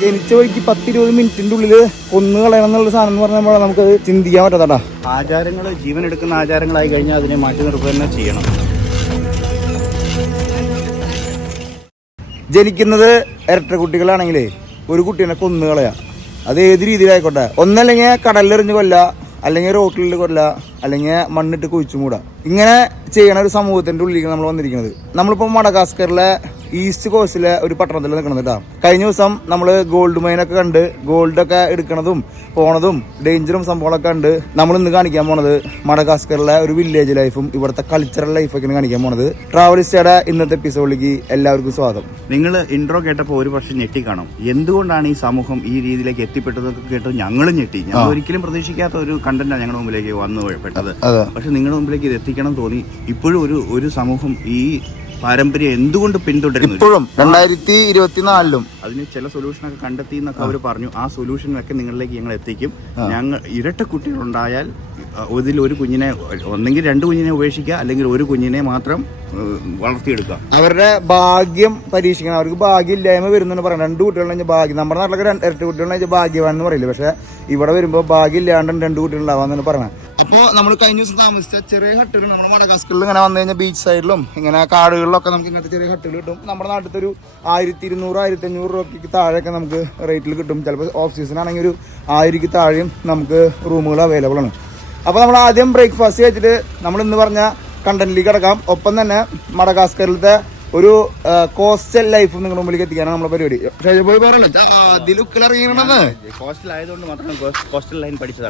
ജനിച്ച വഴിക്ക് 10-20 മിനിറ്റിന്റെ ഉള്ളിൽ കൊന്നു കളയണം എന്നുള്ള സാധനം എന്ന് പറഞ്ഞാൽ നമുക്കത് ചിന്തിക്കാൻ പറ്റാത്തടാ. ആചാരങ്ങൾ ജീവൻ എടുക്കുന്ന ആചാരങ്ങളായി കഴിഞ്ഞാൽ അതിനെ മാറ്റി നിർത്തുക തന്നെ ചെയ്യണം. ജനിക്കുന്നത് ഇരട്ട കുട്ടികളാണെങ്കിലേ ഒരു കുട്ടീനെ കൊന്നു കളയാ. അത് ഏത് രീതിയിലായിക്കോട്ടെ. ഒന്നല്ലെങ്കിൽ കടലിലെറിഞ്ഞ് കൊല്ല, അല്ലെങ്കിൽ റോട്ടിൽ കൊല്ല, അല്ലെങ്കിൽ മണ്ണിട്ട് കുഴിച്ചു മൂടാ. ഇങ്ങനെ ചെയ്യണ ഒരു സമൂഹത്തിന്റെ ഉള്ളിലേക്ക് നമ്മൾ വന്നിരിക്കുന്നത്. നമ്മളിപ്പോൾ മഡഗാസ്കറിലെ ഈസ്റ്റ് കോസ്റ്റിലെ ഒരു പട്ടണത്തിൽ നിൽക്കണം കേട്ടോ. കഴിഞ്ഞ ദിവസം നമ്മൾ ഗോൾഡ് മൈനൊക്കെ കണ്ട് ഗോൾഡൊക്കെ എടുക്കണതും പോണതും ഡേഞ്ചറും സംഭവങ്ങളൊക്കെ കണ്ട് നമ്മൾ ഇന്ന് കാണിക്കാൻ പോണത് മഡഗാസ്കറിലെ ഒരു വില്ലേജ് ലൈഫും ഇവിടുത്തെ കൾച്ചറൽ ലൈഫൊക്കെയാണ് കാണിക്കാൻ പോണത്. ട്രാവലിസ്റ്റയുടെ ഇന്നത്തെ എപ്പിസോഡിലേക്ക് എല്ലാവർക്കും സ്വാഗതം. നിങ്ങൾ ഇൻട്രോ കേട്ടപ്പോൾ ഒരു പക്ഷെ ഞെട്ടിക്കാണും. എന്തുകൊണ്ടാണ് ഈ സമൂഹം ഈ രീതിയിലേക്ക് എത്തിപ്പെട്ടതൊക്കെ കേട്ട് ഞങ്ങളും ഞെട്ടി. ഞങ്ങൾ ഒരിക്കലും പ്രതീക്ഷിക്കാത്ത ഒരു കണ്ടന്റാണ് ഞങ്ങളുടെ മുമ്പിലേക്ക് വന്നു പെട്ടത്. പക്ഷെ നിങ്ങളുടെ മുമ്പിലേക്ക് ഇത് എത്തിക്കണം തോന്നി. ഇപ്പോഴും ഒരു സമൂഹം ഈ പാരമ്പര്യം എന്തുകൊണ്ട് പിന്തുടരുന്നു ഇപ്പോഴും 2024 അതിന് ചില സൊല്യൂഷനൊക്കെ കണ്ടെത്തി എന്നൊക്കെ അവർ പറഞ്ഞു. ആ സൊല്യൂഷനൊക്കെ നിങ്ങളിലേക്ക് ഞങ്ങൾ എത്തിക്കും. ഞങ്ങൾ ഇരട്ട കുട്ടികളുണ്ടായാൽ ഇതിൽ ഒരു കുഞ്ഞിനെ ഒന്നെങ്കിൽ 2 കുഞ്ഞിനെ ഉപേക്ഷിക്കുക, അല്ലെങ്കിൽ ഒരു കുഞ്ഞിനെ മാത്രം വളർത്തിയെടുക്കുക. അവരുടെ ഭാഗ്യം പരീക്ഷിക്കണം. അവർക്ക് ഭാഗ്യമില്ലായ്മ വരുന്നെന്ന് പറയാം. 2 കുട്ടികളുണ്ടെങ്കിൽ ഭാഗ്യം. നമ്മുടെ നാട്ടിലൊക്കെ ഇരട്ട കുട്ടികളുണ്ടെങ്കിൽ ഭാഗ്യവാനെന്ന് പറയില്ല. പക്ഷെ ഇവിടെ വരുമ്പോൾ ഭാഗ്യമില്ലാണ്ടും 2 കുട്ടികളുണ്ടാവാന്നാണ് പറയണത്. അപ്പോൾ നമ്മൾ കഴിഞ്ഞ ദിവസം താമസിച്ച ചെറിയ ഹട്ടുകൾ നമ്മുടെ മഡഗാസ്കറിൽ ഇങ്ങനെ വന്നു കഴിഞ്ഞാൽ ബീച്ച് സൈഡിലും ഇങ്ങനെ കാടുകളിലൊക്കെ നമുക്ക് ഇങ്ങനത്തെ ചെറിയ ഹട്ടുകൾ കിട്ടും. നമ്മുടെ നാട്ടിലത്തെ ഒരു 1200-1500 രൂപയ്ക്ക് താഴെയൊക്കെ നമുക്ക് റേറ്റിൽ കിട്ടും. ചിലപ്പോൾ ഓഫ് സീസൺ ആണെങ്കിൽ ഒരു 1000 താഴെയും നമുക്ക് റൂമുകൾ അവൈലബിൾ ആണ്. അപ്പോൾ നമ്മൾ ആദ്യം ബ്രേക്ക്ഫാസ്റ്റ് കഴിച്ചിട്ട് നമ്മൾ ഇന്ന് പറഞ്ഞ കണ്ടന്റിലേക്ക് കിടക്കാം. ഒപ്പം തന്നെ മഡഗാസ്കറിലത്തെ ഒരു കോസ്റ്റൽ ലൈഫ് നിങ്ങളുടെ മുമ്പിലേക്ക് എത്തിക്കാനാണ് നമ്മളെ പരിപാടി.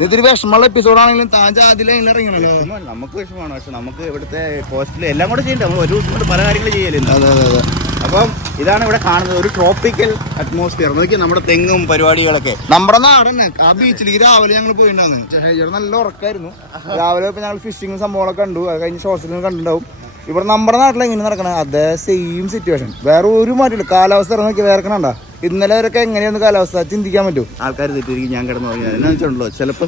ഇതൊരു വിഷമമുള്ള എപ്പിസോഡാണെങ്കിലും താൻ ആദ്യ ലൈനിൽ ഇറങ്ങണല്ലോ. നമുക്ക് വിഷമമാണ്, പക്ഷെ നമുക്ക് ഇവിടുത്തെ കോസ്റ്റിൽ എല്ലാം കൂടെ ചെയ്യണ്ട. നമ്മൾ ഒരു ദിവസം കൊണ്ട് പല കാര്യങ്ങൾ ചെയ്യലുണ്ട്. അതെ. അപ്പം ഇതാണ് ഇവിടെ കാണുന്നത്, ഒരു ട്രോപ്പിക്കൽ അറ്റ്മോസ്ഫിയർ. നോക്കിയാൽ നമ്മുടെ തെങ്ങും പരിപാടികളൊക്കെ നമ്മുടെ നാടന്നെ. ആ ബീച്ചിലേക്ക് രാവിലെ ഞങ്ങൾ പോയിട്ടുണ്ടായിരുന്നു. നല്ല ഉറക്കായിരുന്നു. രാവിലെ ഇപ്പൊ ഞങ്ങൾ ഫിഷിങ്ങും സംഭവങ്ങളൊക്കെ കണ്ടു. അത് കഴിഞ്ഞ് ഷോർട്സിലും കണ്ടിട്ടുണ്ടാവും. ഇവിടെ നമ്മുടെ നാട്ടിൽ എങ്ങനെ നടക്കണേ അതേ സെയിം സിറ്റുവേഷൻ. വേറെ ഒരു മാറ്റമില്ല. കാലാവസ്ഥ നോക്കി വേർക്കണണ്ട. ഇന്നലെ വരൊക്കെ എങ്ങനെയായിരുന്നു കാലാവസ്ഥ ചിന്തിക്കാൻ പറ്റും. ആൾക്കാർ തെറ്റിരിക്കും. ഞാൻ കിടന്നു തുടങ്ങി എന്നാ വെച്ചോണ്ടല്ലോ ചിലപ്പോൾ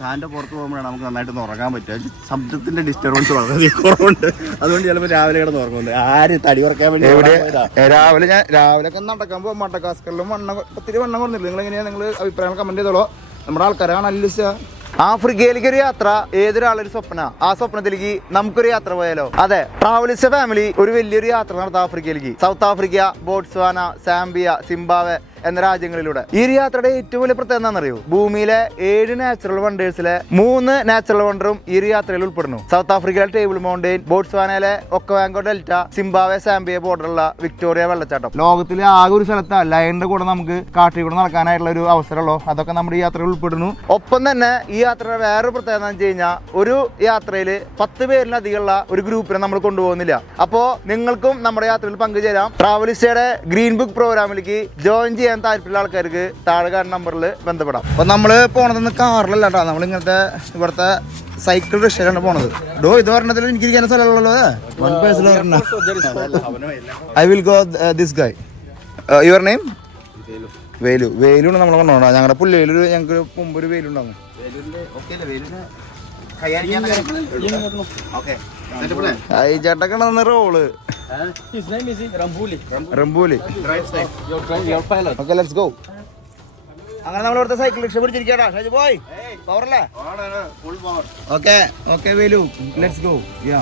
സാറിന്റെ പുറത്ത് പോകുമ്പോഴാണ് നമുക്ക് നന്നായിട്ട് ഉറങ്ങാൻ പറ്റുക. ശബ്ദത്തിന്റെ ഡിസ്റ്റർബൻസ് വളരെ കുറവുണ്ട്. അതുകൊണ്ട് ചിലപ്പോൾ രാവിലെ കിടന്ന് ഉറങ്ങുന്നുണ്ട്. ആര് തടി ഉറക്കാൻ വേണ്ടി രാവിലെ ഒക്കെ നടക്കാൻ പോകും. മഡഗാസ്കറിലും ഒത്തിരി വണ്ണം കുറഞ്ഞില്ല. നിങ്ങൾ എങ്ങനെയാ നിങ്ങൾ അഭിപ്രായങ്ങൾ കമന്റ് ചെയ്തോളൂ. നമ്മുടെ ആൾക്കാരാണ് നല്ല ആഫ്രിക്കയിലേക്ക് ഒരു യാത്ര ഏതൊരാളൊരു സ്വപ്ന. ആ സ്വപ്നത്തിലേക്ക് നമുക്കൊരു യാത്ര പോയാലോ? അതെ, ട്രാവലിസ്റ്റ് ഫാമിലി ഒരു വലിയൊരു യാത്ര നടത്താം ആഫ്രിക്കയിലേക്ക്. South Africa, Botswana, Zambia, Zimbabwe എന്ന രാജ്യങ്ങളിലൂടെ. ഈ ഒരു ഏറ്റവും വലിയ പ്രത്യേകത എന്താണെന്നറിയോ? ഭൂമിയിലെ 7 നാച്ചുറൽ വണ്ടേഴ്സിലെ 3 നാച്ചുറൽ വണ്ടറും ഈ ഒരു യാത്രയിൽ ഉൾപ്പെടുന്നു. സൗത്ത് ആഫ്രിക്കയിലെ ടേബിൾ മൗണ്ടെയിൻ, ബോട്സ്വാനയിലെ ഒക്കവാങ്കോ ഡെൽറ്റ, സിംബാബ്വെ സാംബിയ ബോർഡറുള്ള വിക്ടോറിയ വെള്ളച്ചാട്ടം. ലോകത്തിലെ ആകെ ഒരു സ്ഥലത്താണ് ലയണിന്റെ കൂടെ നമുക്ക് കാട്ടിൽ കൂടെ നടക്കാനായിട്ടുള്ള ഒരു അവസരമുള്ളൂ. അതൊക്കെ നമ്മുടെ ഈ യാത്രയിൽ ഉൾപ്പെടുന്നു. ഒപ്പം തന്നെ ഈ യാത്രയുടെ വേറൊരു പ്രത്യേകത എന്ന് വെച്ച് കഴിഞ്ഞാൽ ഒരു യാത്രയിൽ 10 പേരിലധികമുള്ള ഒരു ഗ്രൂപ്പിനെ നമ്മൾ കൊണ്ടുപോകുന്നില്ല. അപ്പോ നിങ്ങൾക്കും നമ്മുടെ യാത്രയിൽ പങ്കുചേരാം. ട്രാവലിസ്റ്റയുടെ ഗ്രീൻ ബുക്ക് പ്രോഗ്രാമിലേക്ക് ജോയിൻ ചെയ്യാൻ താല്പര്യമുള്ള ആൾക്കാർക്ക് താഴെ കാണുന്ന നമ്പറിൽ ബന്ധപ്പെടാം. അപ്പൊ നമ്മള് പോണതെന്ന് കാറിലല്ല കേട്ടോ. നമ്മൾ ഇങ്ങനത്തെ ഇവിടുത്തെ സൈക്കിൾ റിക്ഷയിലാണ് പോണത്. ഇത് പറഞ്ഞതിൽ എനിക്ക് ഇരിക്കാൻ സ്ഥലമുള്ളൂ. I will go this guy. Your name? വേലുണ്ട്. നമ്മളെ കൊണ്ടുപോകണം. ഞങ്ങളുടെ പുള്ളിയിലൊരു ഞങ്ങൾക്ക് മുമ്പ് ഒരു വേലുണ്ടാവും. ചേട്ടൊക്കെ ഉണ്ടെന്ന് റോള് റംബൂലി. Okay, let's go. അങ്ങനെ നമ്മൾ ഇവിടുത്തെ സൈക്കിൾ റിക്ഷ പിടിച്ചിരിക്കട്ടാ. ഷാജി പോയി പവറല്ലേ? Okay Velu, let's go. Yeah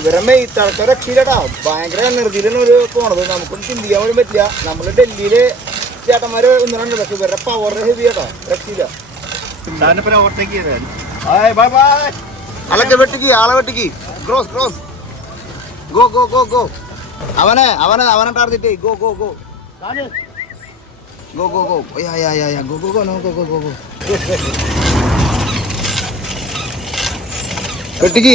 ഇവരെ മെയ്ത്താൾക്കാർ രക്ഷയില്ലട്ടാ. ഭയങ്കര എനർജിയിലാണ് ഒരു പോണത്. നമുക്കൊന്നും ചിന്തിക്കാൻ പോലും പറ്റില്ല. നമ്മള് ഡൽഹിയില് ചേട്ടന്മാര് ഒന്നിനുണ്ട്. പക്ഷെ ഇവരുടെ പവർ ഹെവി ആട്ടോ. രക്ഷയില്ല. ആളെ വെട്ടിക്ക്. Cross go go go go. അവനെ target. Go go go go go go. Go go go go go go. വെട്ടിക്ക്.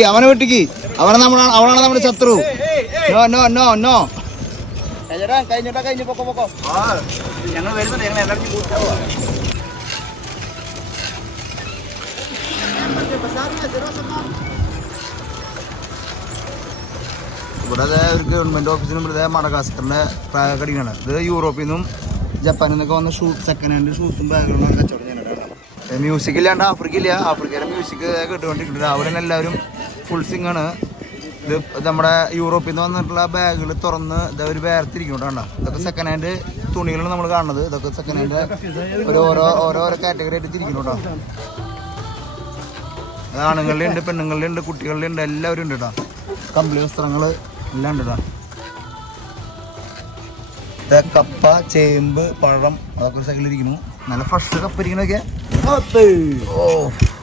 അവനെ അവനാണ് നമ്മുടെ ശത്രു. നോ കഴിഞ്ഞു പൊക്കോ. ഞങ്ങൾ വരുന്നുണ്ട്. ഞങ്ങൾ എനർജി കൂട്ടാവുക. ഇവിടെ ഒരു ഗവൺമെന്റ് ഓഫീസിനും ഇവിടെ മഡഗാസ്കറിന്റെ കടിയാണ്. ഇത് യൂറോപ്പിൽ നിന്നും ജപ്പാനിൽ നിന്നൊക്കെ വന്ന സെക്കൻഡ് ഹാൻഡ് ഷൂസും ബാഗുകളും കച്ചവടം ചെയ്യാനാണ്. മ്യൂസിക് ഇല്ലാണ്ട് ആഫ്രിക്കയില്ല. ആഫ്രിക്കയിലെ മ്യൂസിക് കേട്ടുകൊണ്ടിരിക്കുന്നത്. രാവിലെ തന്നെ എല്ലാവരും ഫുൾ സിംഗാണ്. ഇത് നമ്മുടെ യൂറോപ്പിൽ നിന്ന് വന്നിട്ടുള്ള ബാഗുകൾ തുറന്ന് ഇതവർ വേർതിരിക്കും കേട്ടോ. ഇതൊക്കെ സെക്കൻഡ് ഹാൻഡ് തുണികളാണ് നമ്മൾ കാണുന്നത്. ഇതൊക്കെ സെക്കൻഡ് ഹാൻഡ് ഓരോരോ കാറ്റഗറി ആയിട്ട് തിരിക്കുന്നു കേട്ടോ. ആണുങ്ങളുടെ ഉണ്ട്, പെണ്ണുങ്ങളുടെ ഉണ്ട്, കുട്ടികളുടെ ഉണ്ട്, എല്ലാവരും ഉണ്ട് കേട്ടോ. കമ്പിളി വസ്ത്രങ്ങൾ എല്ലാം ഉണ്ട് കേട്ടോ. കപ്പ, ചേമ്പ്, പഴം അതൊക്കെ ഒരു സൈഡിൽ ഇരിക്കുന്നു. നല്ല ഫ്രഷ് കപ്പ ഇരിക്കണൊക്കെ. ഓ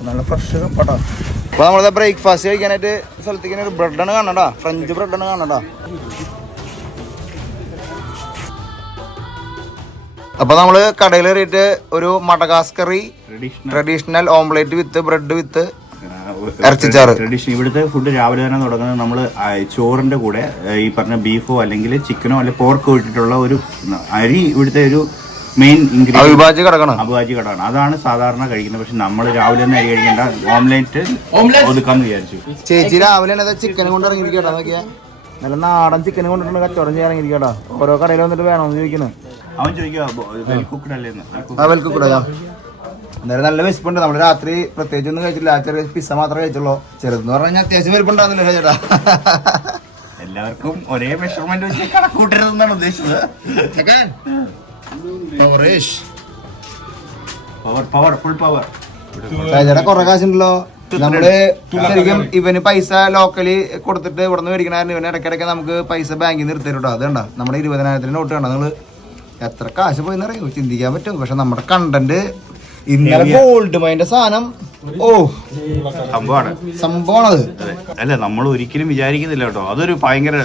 നല്ല ഫ്രഷ് കപ്പ കേട്ടോ. അപ്പോൾ നമ്മളത് ബ്രേക്ക്ഫാസ്റ്റ് കഴിക്കാനായിട്ട് സ്ഥലത്തേക്ക് ഒരു ബ്രെഡാണ് കാണണ്ടാ. ഫ്രഞ്ച് ബ്രെഡാണ് കാണണ്ടാ. അപ്പോൾ നമ്മൾ കടയിൽ കയറിയിട്ട് ഒരു മഡഗാസ്കറി ട്രഡീഷണൽ ഓംലേറ്റ് വിത്ത് ബ്രെഡ് വിത്ത് ഇറച്ചിച്ചാറ്. ഇവിടുത്തെ ഫുഡ് രാവിലെ തന്നെ തുടങ്ങുന്നത് നമ്മൾ ചോറിന്റെ കൂടെ ഈ പറഞ്ഞ ബീഫോ അല്ലെങ്കിൽ ചിക്കനോ അല്ലെങ്കിൽ പോർക്കോ ഇട്ടിട്ടുള്ള ഒരു അരി ഇവിടുത്തെ ഒരു മെയിൻ ഇൻഗ്രീഡിയന്റ് അവിഭാജ്യ ഘടകമാണ്. അതാണ് സാധാരണ കഴിക്കുന്നത്. പക്ഷെ നമ്മൾ രാവിലെ തന്നെ അരി കഴിക്കേണ്ട ഓംലേറ്റ് ഒതുക്കാന്ന് വിചാരിച്ചു. ചേച്ചി രാവിലെ ചിക്കൻ കൊണ്ട് ഇറങ്ങിയിരിക്കട്ടോ. നോക്കിയാ നല്ല നാടൻ ചിക്കൻ കൊണ്ടിട്ടുണ്ട് കച്ചവടം ചെയ്യാൻ ഇറങ്ങിയിരിക്കട്ടോ. ഓരോ കടയിൽ വന്നിട്ട് വേണമെന്ന് ചോദിക്കുന്നത്. അവൻ ചോദിക്കുക വെൽ കുക്ക്ഡ് അല്ലേന്ന്. വെൽ കുക്ക്ഡാ. അന്നേരം നല്ല വിശപ്പുണ്ട്. നമ്മൾ രാത്രി പ്രത്യേകിച്ച് ഒന്നും കഴിച്ചില്ല. ചെറിയ പിസ്സ മാത്രമേ കഴിച്ചുള്ളൂ. ചെറുതെന്ന് പറഞ്ഞാൽ അത്യാവശ്യം വലിപ്പുണ്ടാകുന്നില്ല ചേട്ടാ. എല്ലാവർക്കും ഒരേ മെഷർമെന്റ് വെച്ച് കണക്കൂട്ടരുതെന്നാണ് ഉദ്ദേശിച്ചത്. Full power. ചേട്ടാ കുറെ കാശുണ്ടല്ലോ. നമ്മള് ശരിക്കും ഇവന് പൈസ ലോക്കലി കൊടുത്തിട്ട് ഇവിടെ നിന്ന് മേടിക്കണായിരുന്നു. ഇവന് ഇടയ്ക്കിടയ്ക്ക് നമുക്ക് പൈസ ബാങ്കിൽ നിന്ന് എടുത്തരും കേട്ടോ. അത് കണ്ട നമ്മുടെ 20,000 നോട്ട് കണ്ട. നിങ്ങള് എത്ര കാശ് പോയിന്ന് അറിയോ? ചിന്തിക്കാൻ പറ്റും. പക്ഷെ നമ്മുടെ കണ്ടന്റ് ഇന്നലെ ഗോൾഡ് മൈൻ്റെ സാധനം സംഭവമാണത്. അല്ല നമ്മൾ ഒരിക്കലും വിചാരിക്കുന്നില്ല കേട്ടോ. അതൊരു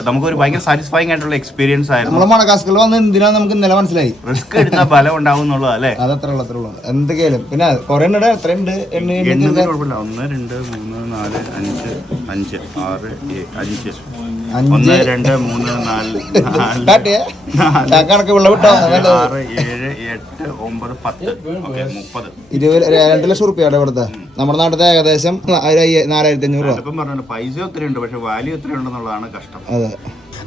നമുക്കൊരു ഭയങ്കര സാറ്റിസ്ഫൈങ് ആയിട്ടുള്ള എക്സ്പീരിയൻസ് ആയിരുന്നു. നമ്മള് മഡഗാസ്കറിൽ വന്ന് എന്തിനാ നമുക്ക് ഇന്നലെ മനസ്സിലായി. റിസ്ക് എടുത്താൽ ഫലം ഉണ്ടാവും എന്നുള്ളത് അല്ലേ. അത് അത്ര ഉള്ളൂ. എന്തൊക്കെയാലും പിന്നെ കുറെ ഉണ്ട്. എത്രയുണ്ട്? 1 2 3 4 5 5 6 5 1 2 3 4 കണക്ക് വെള്ളം വിട്ടോ. 6 7 8 9 10 30 2 ലക്ഷം റുപ്യാണ് ഇവിടുത്തെ. നമ്മുടെ നാട്ടിലെ ഏകദേശം 4,500 രൂപ. പൈസ ഒത്തിരി ഉണ്ട്, പക്ഷെ വാല്യൂ ഒത്തിരി ഉണ്ടെന്നുള്ളതാണ് കഷ്ടം. അതെ.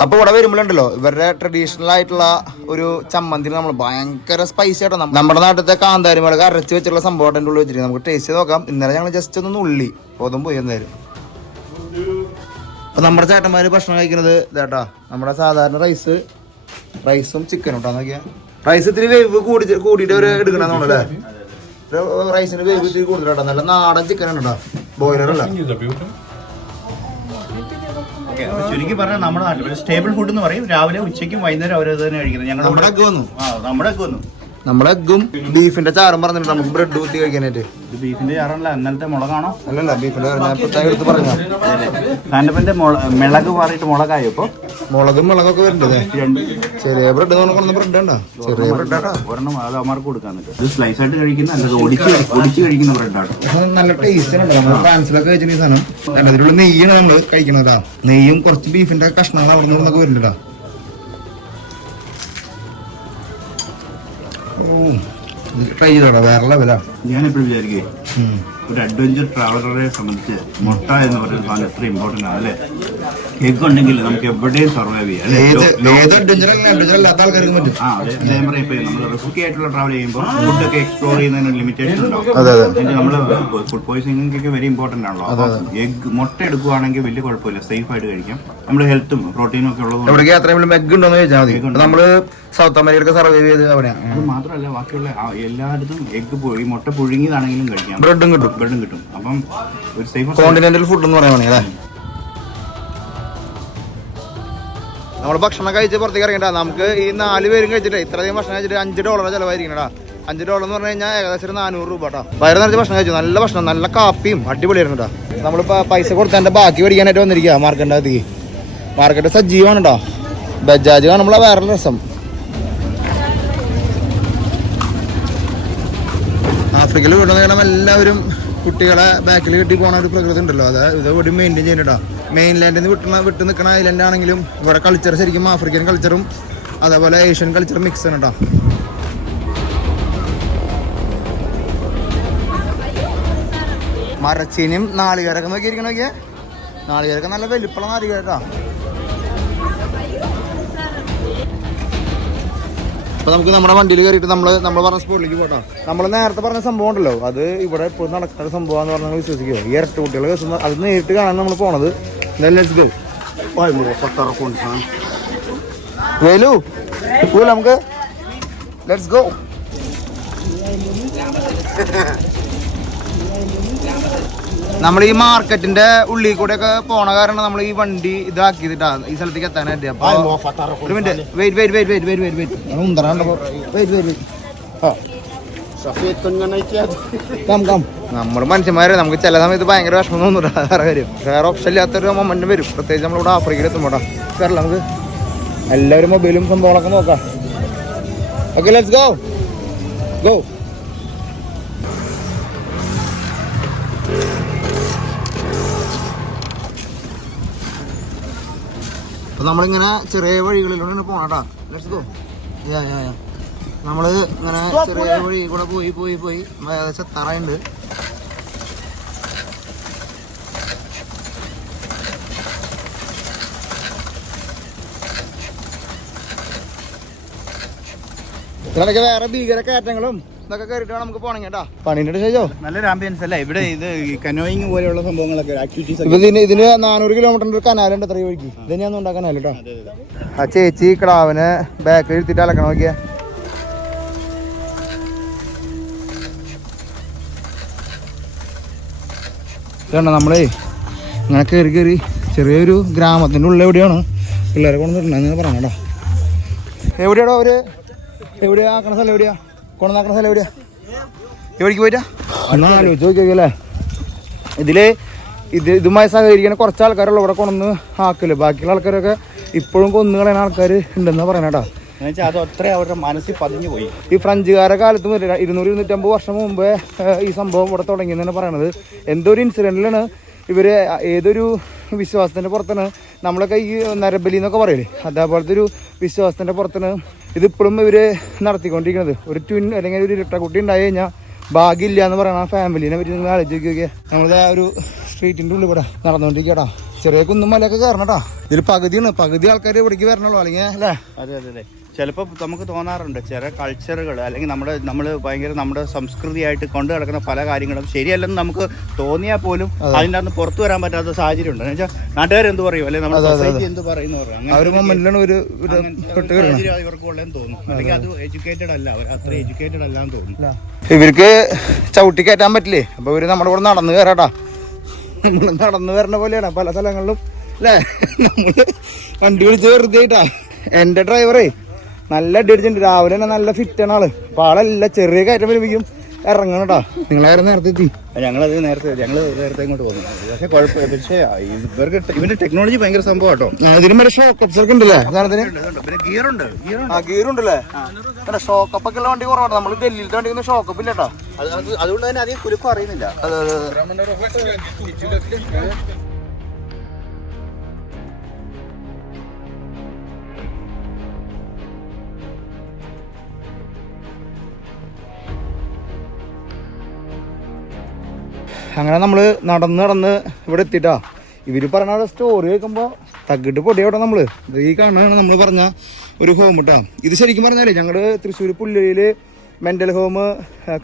അപ്പൊ ഇവിടെ വരുമ്പോഴുണ്ടല്ലോ ഇവരുടെ ട്രഡീഷണൽ ആയിട്ടുള്ള ഒരു ചമ്മന്തി നമ്മൾ ഭയങ്കര സ്പൈസി ആയിട്ടോ. നമ്മുടെ നാട്ടിലത്തെ കാന്താരി മുളക് അരച്ച് വെച്ചുള്ള സംഭവം എൻ്റെ ഉള്ളിൽ വെച്ചിട്ട് നമുക്ക് ടേസ്റ്റ് നോക്കാം. ഇന്നലെ ഞങ്ങൾ ജസ്റ്റ് ഒന്ന് ഉള്ളി ബോധം പോയി എന്തായാലും. അപ്പൊ നമ്മുടെ ചേട്ടന്മാര് ഭക്ഷണം കഴിക്കുന്നത് ഇതാട്ടാ. നമ്മുടെ സാധാരണ റൈസും ചിക്കനും കേട്ടോ. നോക്കിയാ റൈസ് ഇത്തിരി വേവ് കൂടിയിട്ട് ഒരു എടുക്കണമെന്നല്ലേ. റൈസിന് വേവ് ഇത്തിരി കൂടുതലാട്ടോ. നല്ല നാടൻ ചിക്കൻ ഉണ്ടോ, ബോയിലറല്ല. ചുരുക്കി പറഞ്ഞാൽ നമ്മുടെ നാട്ടിൽ സ്റ്റേബിൾ ഫുഡ് എന്ന് പറയും. രാവിലെ ഉച്ചയ്ക്കും വൈകുന്നേരം അവർ തന്നെ കഴിക്കുന്നത്. നമ്മുടെ എഗ്ഗും ബീഫിന്റെ ചാറും പറഞ്ഞിട്ടുണ്ട് നമുക്ക് ബ്രെഡ് ഊത്തി കഴിക്കാനായിട്ട്. ബീഫിന്റെ ചാറല്ല, ഇന്നലത്തെ മുളകാണോ? അല്ലല്ല, ബീഫിന്റെ എടുത്ത് പറഞ്ഞു. സാൻഡപ്പന്റെ മിളക് മാറിയിട്ട് മുളകായോ? ഇപ്പൊ മുളകൊക്കെ വരുന്നത് ചെറിയ ബ്രെഡ് ബ്രെഡ് ഉണ്ടോ? ചെറിയ ബ്രെഡാട്ടോ. ഒരെണ്ണം അത് അമ്മമാർക്ക് കൊടുക്കാൻ. ഇത് സ്ലൈസ് ആയിട്ട് കഴിക്കുന്ന അല്ലത് ഒടിച്ച് കഴിക്കുന്ന ബ്രെഡാണ്. നല്ല ടേസ്റ്റ് ഉണ്ട്. നമ്മൾ ഫ്രാൻസിലൊക്കെ കഴിച്ച ഈ സാധനം ഇതിലുള്ള നെയ്യാണ് നമ്മൾ കഴിക്കുന്നതാ. നെയ്യും കുറച്ച് ബീഫിന്റെ കഷ്ണങ്ങൾ അവിടെ നിന്നൊക്കെ വരുന്നുണ്ടാ. ട്രൈ ചെയ്തോടാ, വേറെ ലെവലാ. ഞാനെപ്പോഴും വിചാരിക്കേ ഒരു അഡ്വഞ്ചർ ട്രാവലറെ സംബന്ധിച്ച് മുട്ട എന്ന് പറയുന്ന സാധനം എത്ര ഇമ്പോർട്ടൻ്റ് ആണ് അല്ലേ. എഗ് ഉണ്ടെങ്കിൽ നമുക്ക് എവിടെയും സർവൈവ് ചെയ്യാം. നമ്മൾ റിസ്കി ആയിട്ടുള്ള ട്രാവൽ ചെയ്യുമ്പോൾ ഫുഡൊക്കെ എക്സ്പ്ലോർ ചെയ്യുന്നതിന് ലിമിറ്റേഷൻ ഉണ്ടാവും. നമ്മൾ ഫുഡ് പോയിസണിംഗ് ഒക്കെ വെരി ഇമ്പോർട്ടൻ്റ് ആണല്ലോ. അപ്പോൾ എഗ് മുട്ട എടുക്കുവാണെങ്കിൽ വലിയ കുഴപ്പമില്ല, സേഫ് ആയിട്ട് കഴിക്കാം. നമ്മുടെ ഹെൽത്തും പ്രോട്ടീനും ഒക്കെ ഉള്ളത്. എഗ് ഉണ്ടോ എന്ന് ചോദിച്ചാൽ മതി. നമ്മള് സൗത്ത് അമേരിക്ക സർവൈവ് ചെയ്ത് അവിടെ. അത് മാത്രമല്ല ബാക്കിയുള്ള എല്ലായിടത്തും എഗ് ഈ മുട്ട പുഴുങ്ങിയതാണെങ്കിലും കഴിക്കാം. ബ്രെഡും കിട്ടും. അപ്പം ഒരു സേഫ് കോണ്ടിനെന്റൽ ഫുഡ് എന്ന് പറയാൻ അല്ലേ. നമ്മൾ ഭക്ഷണം കഴിച്ച് പുറത്തേക്ക് ഇറങ്ങണ്ട. നമുക്ക് ഈ 4 പേരും കഴിച്ചിട്ട് ഇത്രയധികം ഭക്ഷണം കഴിച്ചിട്ട് $5 ചിലവായിരിക്കണടാ. $5 എന്ന് പറഞ്ഞു കഴിഞ്ഞാൽ ഏകദേശം 400 രൂപ കേട്ടോ. വയറ് നിറച്ച് ഭക്ഷണം കഴിച്ചു. നല്ല ഭക്ഷണം, നല്ല കാപ്പിയും അടിപൊളിയായിരുന്നു കേട്ടോ. നമ്മളിപ്പോൾ പൈസ കൊടുത്തതിൻ്റെ ബാക്കി മേടിക്കാനായിട്ട് വന്നിരിക്കുക മാർക്കറ്റിൻ്റെ അകത്തേക്ക്. മാർക്കറ്റ് സജീവമാണ് കേട്ടോ. ബജാജ് കാണുമ്പോൾ വേറെ രസം. ആഫ്രിക്കയിൽ വീടുന്ന എല്ലാവരും കുട്ടികളെ ബാക്കിൽ കെട്ടി പോണ ഒരു പ്രകൃതി ഉണ്ടല്ലോ. ഇത് ഇവിടെ മെയിൻറ്റെയിൻ ചെയ്യുന്നുണ്ടോ. മെയിൻലാൻഡിൽ നിന്ന് വിട്ട് നിൽക്കുന്ന ഐലൻഡ് ആണെങ്കിലും ഇവിടെ കൾച്ചർ ശരിക്കും ആഫ്രിക്കൻ കൾച്ചറും അതേപോലെ ഏഷ്യൻ കൾച്ചറും മിക്സ് ആണ് കേട്ടോ. മരച്ചീനിയും നാളികേരൊക്കെ നോക്കിയിരിക്കണോക്കിയേ. നാളികേരൊക്കെ നല്ല വലിപ്പമുള്ള നാളികേര കേട്ടോ. അപ്പോൾ നമുക്ക് നമ്മുടെ വണ്ടിയിൽ കയറിയിട്ട് നമ്മൾ പറഞ്ഞ സ്പോട്ടിലേക്ക് പോട്ടോ. നമ്മൾ നേരത്തെ പറഞ്ഞ സംഭവം ഉണ്ടല്ലോ, അത് ഇവിടെ ഇപ്പോൾ നടക്കുന്ന ഒരു സംഭവമാണെന്ന് പറഞ്ഞാൽ വിശ്വസിക്കുമോ? ഈ ഇരട്ട കുട്ടികളെ കേസ് അത് നേരിട്ട് കാണാൻ നമ്മൾ പോണത്. Let's go. വേലു നമുക്ക് ലെറ്റ്സ് ഗോ. നമ്മൾ ഈ മാർക്കറ്റിന്റെ ഉള്ളിൽ കൂടെ ഒക്കെ പോണ കാരണം നമ്മൾ ഈ വണ്ടി ഇതാക്കിയിട്ടാ ഈ സ്ഥലത്തേക്ക് എത്താനായിട്ട്. ഒരു മിനിറ്റ് വെയിറ്റ്. നമ്മൾ മനുഷ്യന്മാരെ നമുക്ക് ചില സമയത്ത് ഭയങ്കര വിഷമം തോന്നുന്നുണ്ട്. വേറെ കാര്യം വേറെ ഓപ്ഷൻ ഇല്ലാത്തൊരു മൊമെന്റ് വരും. പ്രത്യേകിച്ച് നമ്മളിവിടെ ആഫ്രിക്കയിൽ എത്തുമ്പോട്ടാ. കേരള നമുക്ക് എല്ലാവരും മൊബൈലും സംഭവങ്ങളൊക്കെ നോക്കാം. Okay let's go go. അപ്പോൾ നമ്മളിങ്ങനെ ചെറിയ വഴികളിലൂടെ പോകണം കേട്ടോ. Let's go. നമ്മൾ ഇങ്ങനെ ചെറിയ വഴി കൂടെ പോയി ഏകദേശം എത്താറായുണ്ട്. ഇതിലൊക്കെ വേറെ ഭീകര കയറ്റങ്ങളും ഇതൊക്കെ കയറിയിട്ട് വേണം നമുക്ക് പോകണം കേട്ടോ. പണിയുടെ ശേഷോ നല്ലൊരു ആംബിയൻസ് അല്ലേ ഇവിടെ. ഇത് കനോയിങ് പോലെയുള്ള സംഭവങ്ങളൊക്കെ ആക്ടിവിറ്റീസ്. ഇതിന് 400 കിലോമീറ്ററിന്റെ ഒരു കനാലുണ്ട് അത്ര വഴിക്ക്. ഇത് ഞാൻ ഉണ്ടാക്കാൻ കേട്ടോ. ആ ചേച്ചി കിടാവിനെ ബാക്കിൽ ഇരുത്തിട്ട് അലക്കണം നോക്കിയാ. ഇതാണ് നമ്മളേ ഇങ്ങനെ കയറി ചെറിയൊരു ഗ്രാമത്തിൻ്റെ ഉള്ളിൽ എവിടെയാണ് പിള്ളേരെ കൊണ്ടുവന്നിട്ടുണ്ടെന്ന് പറഞ്ഞാ. എവിടെയാണോ അവര് എവിടെയാ ആക്കണ സ്ഥലം? എവിടെയാ കൊണ്ടുവന്നാക്കണ സ്ഥലം? എവിടെയാ എവിടേക്ക് പോയിട്ടാ എന്നാ ആലോചിച്ച് നോക്കിയല്ലേ. ഇതുമായി സഹകരിക്കുന്ന കുറച്ച് ആൾക്കാരുള്ള ഇവിടെ കൊണ്ടുവന്ന് ആക്കല്. ബാക്കിയുള്ള ആൾക്കാരൊക്കെ ഇപ്പോഴും കൊന്നുകളയുന്ന ആൾക്കാർ ഉണ്ടെന്ന് പറയണേട്ടാ. അത് അത്ര അവരുടെ മനസ്സിൽ പതിഞ്ഞു പോയി. ഈ ഫ്രഞ്ചുകാരെ കാലത്ത് 200-250 വർഷം മുമ്പേ ഈ സംഭവം ഇവിടെ തുടങ്ങിയെന്നാണ് പറയണത്. എന്തോ ഒരു ഇൻസിഡൻറ്റിലാണ് ഇവര് ഏതൊരു വിശ്വാസത്തിൻ്റെ പുറത്താണ് നമ്മളൊക്കെ ഈ നരബലി എന്നൊക്കെ പറയില്ലേ, അതേപോലത്തെ ഒരു വിശ്വാസത്തിൻ്റെ പുറത്താണ് ഇതിപ്പോഴും ഇവർ നടത്തിക്കൊണ്ടിരിക്കുന്നത്. ഒരു ട്വിൻ അല്ലെങ്കിൽ ഒരു ഇരട്ടക്കുട്ടി ഉണ്ടായി കഴിഞ്ഞാൽ ഭാഗ്യമില്ല എന്ന് പറയണ ഫാമിലിനെ പറ്റി നിങ്ങൾ ആലോചിക്കുക. നമ്മളിതാ ഒരു സ്ട്രീറ്റിൻ്റെ ഉള്ളിൽ ഇവിടെ നടന്നുകൊണ്ടിരിക്കട്ടാ. ചെറിയ കുന്നും മലയൊക്കെ കയറണം കേട്ടോ. ഇതിൽ പകുതി ആൾക്കാർ ഇവിടേക്ക് വരണല്ലോ അല്ലെങ്കിൽ അല്ലേ. അതെ ചിലപ്പോൾ നമുക്ക് തോന്നാറുണ്ട് ചില കൾച്ചറുകൾ അല്ലെങ്കിൽ നമ്മൾ ഭയങ്കര നമ്മുടെ സംസ്കൃതിയായിട്ട് കൊണ്ടു നടക്കുന്ന പല കാര്യങ്ങളും ശരിയല്ലെന്ന് നമുക്ക് തോന്നിയാൽ പോലും അതിൻ്റെ അന്ന് പുറത്തു വരാൻ പറ്റാത്ത സാഹചര്യം ഉണ്ട്. എന്ന് വെച്ചാൽ നാട്ടുകാരെന്ത് പറയും അല്ലെങ്കിൽ നമ്മുടെ സൊസൈറ്റി എന്ത് പറയുന്നു ഇവർക്കുള്ളതെന്ന് തോന്നുന്നു. അല്ലെങ്കിൽ അത് എഡ്യൂക്കേറ്റഡ് അല്ല, അവർ അത്ര എഡ്യൂക്കേറ്റഡ് അല്ലാന്ന് തോന്നുന്നു. ഇവർക്ക് ചവിട്ടി കയറ്റാൻ പറ്റില്ലേ. അപ്പോൾ ഇവർ നമ്മുടെ കൂടെ നടന്നു കയറാട്ടാ. നമ്മൾ നടന്നു വരണ പോലെയാണ് പല സ്ഥലങ്ങളിലും അല്ലേ. നമ്മൾ വണ്ടി വിളിച്ച് വെറുതെ ആയിട്ടാ. എൻ്റെ ഡ്രൈവറേ നല്ല അടി അടിച്ചിട്ടുണ്ട്. രാവിലെ തന്നെ നല്ല ഫിറ്റാണ് ആള്. അപ്പോൾ ആളല്ല ചെറിയ കയറ്റം വരുമ്പോഴേക്കും ഇറങ്ങണം കേട്ടോ. നിങ്ങളാരും നേരത്തെ എത്തി. ഞങ്ങൾ നേരത്തെ ഇങ്ങോട്ട് പോകുന്നു. പക്ഷേ കുഴപ്പമില്ല. പക്ഷേ ഇവന്റെ ടെക്നോളജി ഭയങ്കര സംഭവം കേട്ടോ. ഇതിനും വരെ ഷോക്കപ്സൊക്കെ ഉണ്ടല്ലേ? ഗിയറുണ്ട്. ഗിയറുണ്ടല്ലേ? ഷോക്കപ്പൊക്കെ ഉള്ള വണ്ടി കുറവാണ്. നമ്മൾ ഡൽഹിയിലത്തെ വണ്ടിക്കൊന്നും ഷോക്കപ്പ് ഇല്ല കേട്ടോ. അതുകൊണ്ട് തന്നെ അധികം കുലുക്കം അറിയുന്നില്ല. അങ്ങനെ നമ്മൾ നടന്ന് ഇവിടെ എത്തിയിട്ടാ. ഇവർ പറഞ്ഞ സ്റ്റോറി കേൾക്കുമ്പോൾ തകിട്ട് പൊടിയോടെ നമ്മൾ ഈ കാണാനാണ് നമ്മൾ പറഞ്ഞ ഒരു ഹോം കേട്ടോ. ഇത് ശരിക്കും പറഞ്ഞാലേ ഞങ്ങൾ തൃശ്ശൂർ പുല്ലയിൽ മെൻ്റൽ ഹോം,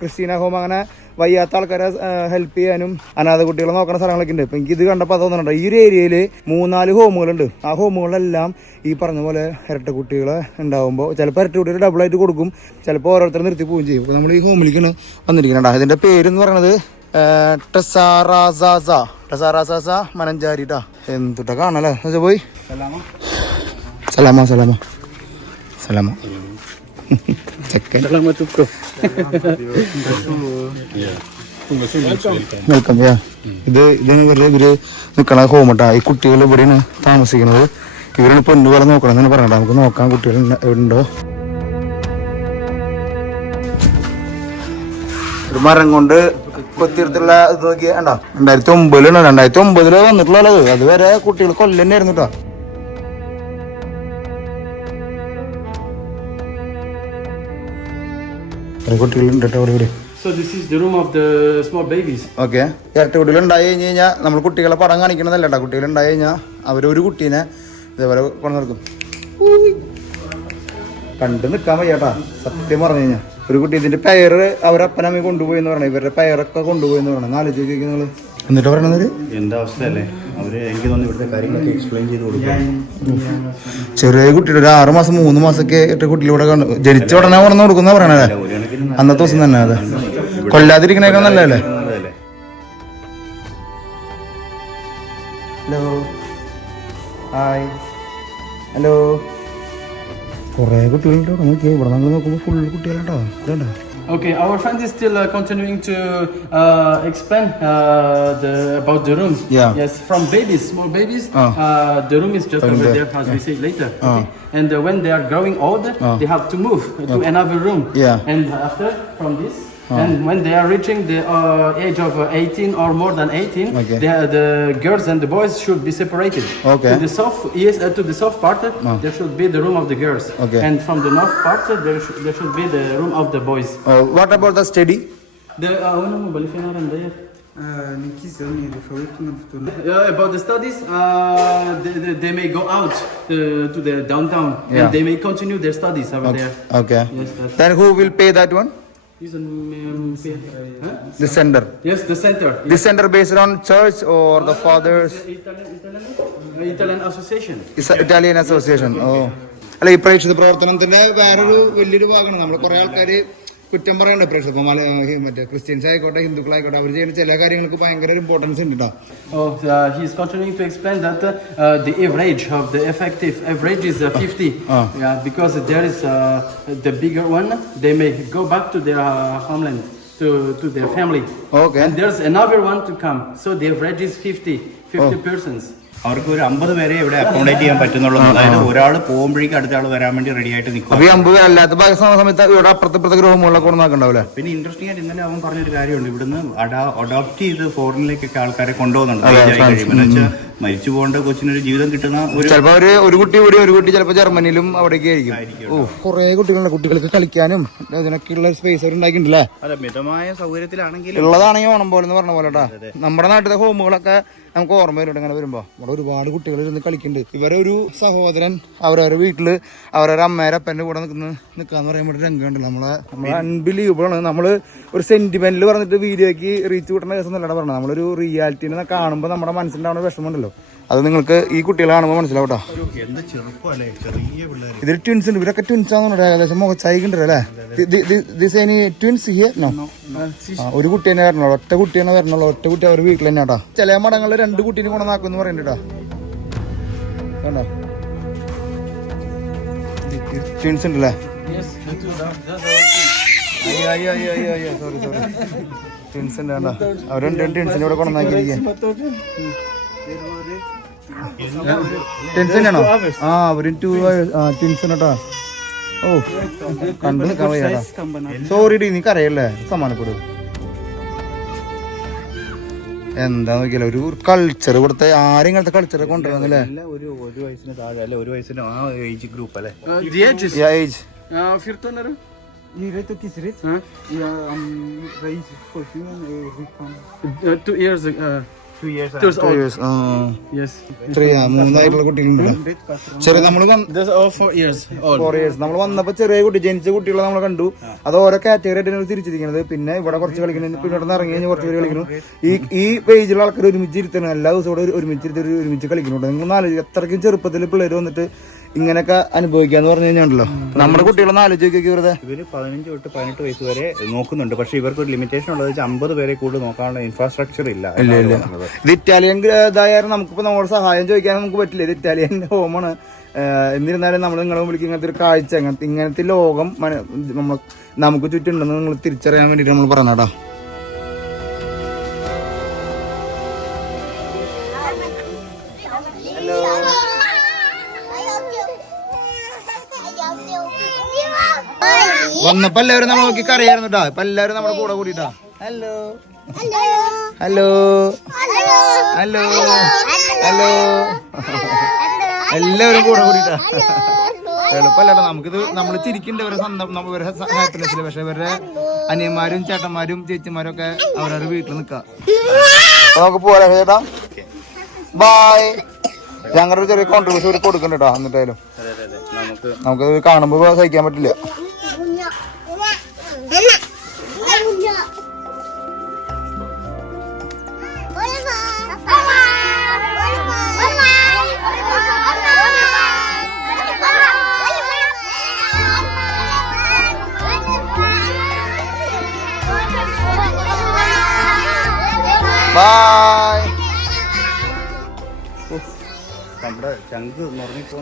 ക്രിസ്റ്റീന ഹോം, അങ്ങനെ വയ്യാത്ത ആൾക്കാരെ ഹെൽപ്പ് ചെയ്യാനും അനാഥ കുട്ടികളെ നോക്കുന്ന സ്ഥലങ്ങളൊക്കെ ഉണ്ട്. ഇപ്പം എനിക്കിത് കണ്ടപ്പോൾ തോന്നുന്നുണ്ട് ഈ ഒരു ഏരിയയിൽ 3-4 ഹോമുകളുണ്ട്. ആ ഹോമുകളിലെല്ലാം ഈ പറഞ്ഞ പോലെ ഇരട്ട കുട്ടികളെ ഉണ്ടാകുമ്പോൾ ചിലപ്പോൾ ഇരട്ട കുട്ടികൾ ഡബിളായിട്ട് കൊടുക്കും, ചിലപ്പോൾ ഓരോരുത്തർ നിർത്തി പോവുകയും ചെയ്യും. അപ്പോൾ നമ്മൾ ഈ ഹോമിലേക്കാണ് വന്നിരിക്കുന്നുണ്ട്. ഇതിൻ്റെ പേരെന്ന് പറയണത് ടെസാറാസാസ മനഞ്ചാരിട്ടാ. എന്തുട്ടാ കാണല്ലേ പോയി. സലാമ വെൽക്കം. ഇവര് നിക്കണ ഹോമട്ടാ. ഈ കുട്ടികൾ ഇവിടെയാണ് താമസിക്കുന്നത്. ഇവരാണ് പൊന്നു പോലെ നോക്കണം എന്ന് പറയണ്ട. നമുക്ക് നോക്കാം കുട്ടികൾ ഉണ്ടോ. ഒരു മരം കൊണ്ട് കൊത്തിയെടുത്തുള്ള ഇത് നോക്കിയാ 2009 വന്നിട്ടുള്ളത്. അതുവരെ കുട്ടികൾ കൊല്ലന്നെയായിരുന്നു കേട്ടോ. കുട്ടികളുണ്ട് കേട്ടോ ഇവിടെ. ഓക്കെ. ഇരട്ട കുട്ടികൾ ഉണ്ടായി കഴിഞ്ഞ് കഴിഞ്ഞാൽ നമ്മൾ കുട്ടികളെ പടം കാണിക്കണതല്ല കേട്ടോ. കുട്ടികൾ ഉണ്ടായി കഴിഞ്ഞാൽ അവരൊരു കുട്ടീനെ ഇതേപോലെ കൊണ്ടു നടക്കും. കണ്ടു നിൽക്കാൻ വയ്യാട്ടാ സത്യം പറഞ്ഞു കഴിഞ്ഞാൽ. ഒരു കുട്ടി ഇതിന്റെ പെയറ് അവരപ്പനമ്മ കൊണ്ടുപോയി എന്ന് പറഞ്ഞത്, ഇവരുടെ പെയറൊക്കെ കൊണ്ടുപോയി എന്ന് പറഞ്ഞത്. ആലോചിച്ച് നിങ്ങള് എന്നിട്ട് പറയണത് എന്താ അവസ്ഥയല്ലേ അവര്. എനിക്ക് തോന്നുന്നു ഇവിടുത്തെ കാര്യങ്ങളൊക്കെ എക്സ്പ്ലെയിൻ ചെയ്ത് കൊടുക്കും. ചെറിയ കുട്ടിയുടെ ഒരു 6 മാസം 3 മാസമൊക്കെ ഇട്ട കുട്ടിയിലൂടെ ജനിച്ച ഉടനെ ഉടനെ കൊടുക്കുന്ന പറയണല്ലേ. അന്നത്തെ ദിവസം തന്നെ അതെ. കൊല്ലാതിരിക്കണേക്കാൾ നല്ലതല്ലേ. Hello hi hello. കുറേ കുട്ടികളുണ്ടോ നോക്കിയാൽ ഇവിടെ നമ്മൾ നോക്കുമ്പോൾ ഫുൾ കുട്ടികളുണ്ടോ ഇതുണ്ടോ. Okay, our friend is still continuing to explain about the room. Yeah. Yes, from babies, small babies, the room is just over there, as we say later. Okay? And when they are growing old, they have to move to another room. Yeah. And after, from this, and when they are reaching the age of 18 or more than 18, Okay. the girls and the boys should be separated. Okay. To the south part, there should be the room of the girls. Okay. And from the north part, there should be the room of the boys. What about the study? About the studies, they may go out to the downtown and they may continue their studies over there. Okay. Yes, that's Then who will pay that one? The sender. Yes, the center. This center based on church or the fathers? Italian association. Italian association. Oh. അല്ല ഈ പ്രേക്ഷിത പ്രവർത്തനത്തിന്റെ വേറൊരു വലിയൊരു ഭാഗമാണ്. നമ്മൾ കുറെ ആൾക്കാര് കുറ്റം പറയണ്ട പ്രേക്ഷിത. ഇപ്പൊ മറ്റേ ക്രിസ്ത്യൻസ് ആയിക്കോട്ടെ ഹിന്ദുക്കളായിക്കോട്ടെ അവർ ചെയ്യുന്ന ചില കാര്യങ്ങൾക്ക് ഭയങ്കര ഇമ്പോർട്ടൻസ് ഉണ്ട് കേട്ടോ. He is continuing to explain that the average of the effective average is 50. Yeah, because there is the bigger one, they may go back to their homeland, to their family. Okay. And there's another one to come. So the average is 50 persons. അവർക്ക് ഒരു 50 പേരെ ഇവിടെ accommodate ചെയ്യാൻ പറ്റുന്നുള്ളൂ. അതായത് ഒരാൾ പോകുമ്പോഴേക്കും അടുത്ത ആൾ വരാൻ വേണ്ടി റെഡി ആയിട്ട് നിൽക്കും. അപ്പൊ 50 അല്ലാത്ത സമയത്ത് ഇവിടെ അപ്പുറത്തെ ഗ്രഹമുകളിലൊക്കെ നോക്കണ്ടാവില്ല. പിന്നെ ഇൻട്രസ്റ്റിംഗ് ആയിട്ട് ഇന്നലെ അവൻ പറഞ്ഞൊരു കാര്യമുണ്ട്. ഇവിടുന്ന് അഡോപ്റ്റ് ചെയ്ത് ഫോറിനിലേക്കൊക്കെ ആൾക്കാരെ കൊണ്ടുപോകുന്നുണ്ട്. മരിച്ചു പോകേണ്ട കൊച്ചിനൊരു ജീവിതം കിട്ടുന്ന ചിലപ്പോ ഒരു കുട്ടി കൂടി ഒരു കുട്ടി ചിലപ്പോ ജർമ്മനിയിലും അവിടേക്ക് ആയിരിക്കും. കുറെ കുട്ടികളുണ്ട്. കുട്ടികൾക്ക് കളിക്കാനും ഇതിനൊക്കെയുള്ള സ്പേസ് അവർ ഉണ്ടാക്കിണ്ടല്ലേ. അതെ, മിതമായ സൗകര്യത്തിലാണെങ്കിൽ ഉള്ളതാണെങ്കിൽ ഓണം പോലെ എന്ന് പറഞ്ഞ പോലെ കേട്ടാ. നമ്മുടെ നാട്ടിലെ ഹോമുകളൊക്കെ നമുക്ക് ഓർമ്മ വരും ഇങ്ങനെ വരുമ്പോ. അവിടെ ഒരുപാട് കുട്ടികൾ ഇരുന്ന് കളിക്കുന്നുണ്ട്. ഇവരെ ഒരു സഹോദരൻ അവരവരുടെ വീട്ടില് അവരവരുടെ അമ്മേരെ അപ്പന്റെ കൂടെ നിൽക്കാന്ന് പറയുമ്പോൾ രംഗമുണ്ടല്ലോ. നമ്മളെ അൺബിലീവബിൾ ആണ്. നമ്മള് ഒരു സെന്റിമെന്റിൽ പറഞ്ഞിട്ട് വീഡിയോക്ക് റീച്ച് കൂട്ടുന്ന കേസ് എന്നല്ല പറഞ്ഞത്. നമ്മളൊരു റിയാലിറ്റിനെ കാണുമ്പോൾ നമ്മുടെ മനസ്സിലുണ്ടാവുന്ന വിഷമമുണ്ടല്ലോ, അത് നിങ്ങൾക്ക് ഈ കുട്ടികളെ കാണുമ്പോൾ മനസ്സിലാവട്ടോ. ഇതിൽ ട്വിൻസ് ഉണ്ട്. ഇവരൊക്കെ ട്വിൻസ് ആണെന്നുണ്ട്. ഏകദേശം മുഖച്ചായിക്കുണ്ടല്ലോ അല്ലേ. Twins here no. ഒരു കുട്ടി തന്നെ വരണല്ലോ. ഒറ്റ കുട്ടി തന്നെ വരണല്ലോ. ഒറ്റ കുട്ടി അവർ വീട്ടിൽ തന്നെ കേട്ടോ. ചില മടങ്ങളിൽ 2 കുട്ടീനെ കൊണ്ടുവന്നാക്കുമെന്ന് പറയുന്നുണ്ട് കേട്ടോ. ട്വിൻസ് ഉണ്ടല്ലേ. സോറി ട്വിൻസ് ഉണ്ട് കേട്ടോ. അവർ 2 ട്വിൻസിനെ ഇവിടെ കൊണ്ടുവന്നാക്കിയിരിക്കുക. ടെൻഷൻ ആണോ? അവര് 2 ടെൻഷൻ കേട്ടോ. ഓ കണ്ടു നിൽക്കാൻ വയ്യാട്ടാ. സോറി ഡി, നീ കരയല്ലേ. സമാനപ്പെടു. എന്താ നോക്കിയല്ലോ ഒരു കൾച്ചർ. ഇവിടുത്തെ ആരും ഇങ്ങനത്തെ കൾച്ചർ കൊണ്ടുവരുന്നല്ലേ. ഒരു വയസ്സിന് താഴെ അല്ലെ, ഒരു വയസ്സിന് ആ ഏജ് ഗ്രൂപ്പ് അല്ലേ. ഏജ് മൂന്നായിട്ടുള്ള കുട്ടികളുണ്ട്. ചെറിയ നമ്മള് 4 years old. 4 years. നമ്മൾ വന്നപ്പോ ചെറിയ കുട്ടി ജനിച്ച കുട്ടികളെ നമ്മൾ കണ്ടു. അത് ഓരോ കാറ്റഗറി ആയിട്ടാണ് തിരിച്ചിരിക്കുന്നത്. പിന്നെ ഇവിടെ കുറച്ച് കളിക്കുന്നു, പിന്നെ ഇവിടെ നിന്ന് ഇറങ്ങി കഴിഞ്ഞാൽ കുറച്ച് പേര് കളിക്കുന്നു. ഈ പേജിലുള്ള ആൾക്കാർ ഒരുമിച്ച് ഇരുത്തണം. എല്ലാ ദിവസവും ഇവിടെ ഒരുമിച്ച് കളിക്കുന്നുണ്ട്. നിങ്ങൾ ആലോചിക്കുക, അത്രയ്ക്കും ചെറുപ്പത്തിൽ പിള്ളേർ വന്നിട്ട് ഇങ്ങനെയൊക്കെ അനുഭവിക്കാന്ന് പറഞ്ഞു കഴിഞ്ഞാണല്ലോ. നമ്മുടെ കുട്ടികളൊന്നും ആലോചിക്കുക. വെറുതെ ഇവര് 15 തൊട്ട് 18 വയസ്സ് വരെ നോക്കുന്നുണ്ട്. പക്ഷെ ഇവർക്ക് ഒരു ലിമിറ്റേഷൻ ഉള്ളത് 50 പേരെ കൂടുതൽ നോക്കാനുള്ള ഇൻഫ്രാസ്ട്രക്ചർ ഇല്ല. ഇത് ഇറ്റാലിയൻ ഇതായാലും നമുക്കിപ്പോ നമ്മുടെ സഹായം ചോദിക്കാൻ നമുക്ക് പറ്റില്ല. ഇത് ഇറ്റാലിയൻ ഹോമാണ്. എന്നിരുന്നാലും നമ്മൾ നിങ്ങളെ വിളിക്കും ഇങ്ങനത്തെ ഒരു കാഴ്ച, ഇങ്ങനത്തെ ലോകം നമുക്ക് ചുറ്റുണ്ടെന്ന് നിങ്ങൾ തിരിച്ചറിയാൻ വേണ്ടിട്ട് നമ്മൾ പറഞ്ഞാടാ. വന്നപ്പോ എല്ലാവരും നമ്മളെ നോക്കി കറിയായിരുന്നു കേട്ടോ. ഇപ്പൊ എല്ലാവരും നമ്മുടെ കൂടെ കൂടിട്ടാ. ഹലോ ഹലോ ഹലോ ഹലോ എല്ലാവരും കൂടെ കൂടിട്ടാ. എളുപ്പമല്ലട്ടോ നമുക്കിത്. നമ്മൾ ചിരിക്കണ്ട ഇവരെ ഇവരെ ഹാപ്പിനെസ്സിൽ. പക്ഷെ ഇവരുടെ അനിയന്മാരും ചേട്ടന്മാരും ചേച്ചിമാരും ഒക്കെ അവരവരുടെ വീട്ടിൽ നിൽക്കാം. നമുക്ക് പോരാ ചേട്ടാ. ബൈ. ഞങ്ങളുടെ ഒരു ചെറിയ കോൺട്രിബ്യൂഷൻ ഒരു കൊടുക്കണ്ട കേട്ടോ. എന്നിട്ടായാലും നമുക്ക് കാണുമ്പോ സഹിക്കാൻ പറ്റില്ല. ബൈ.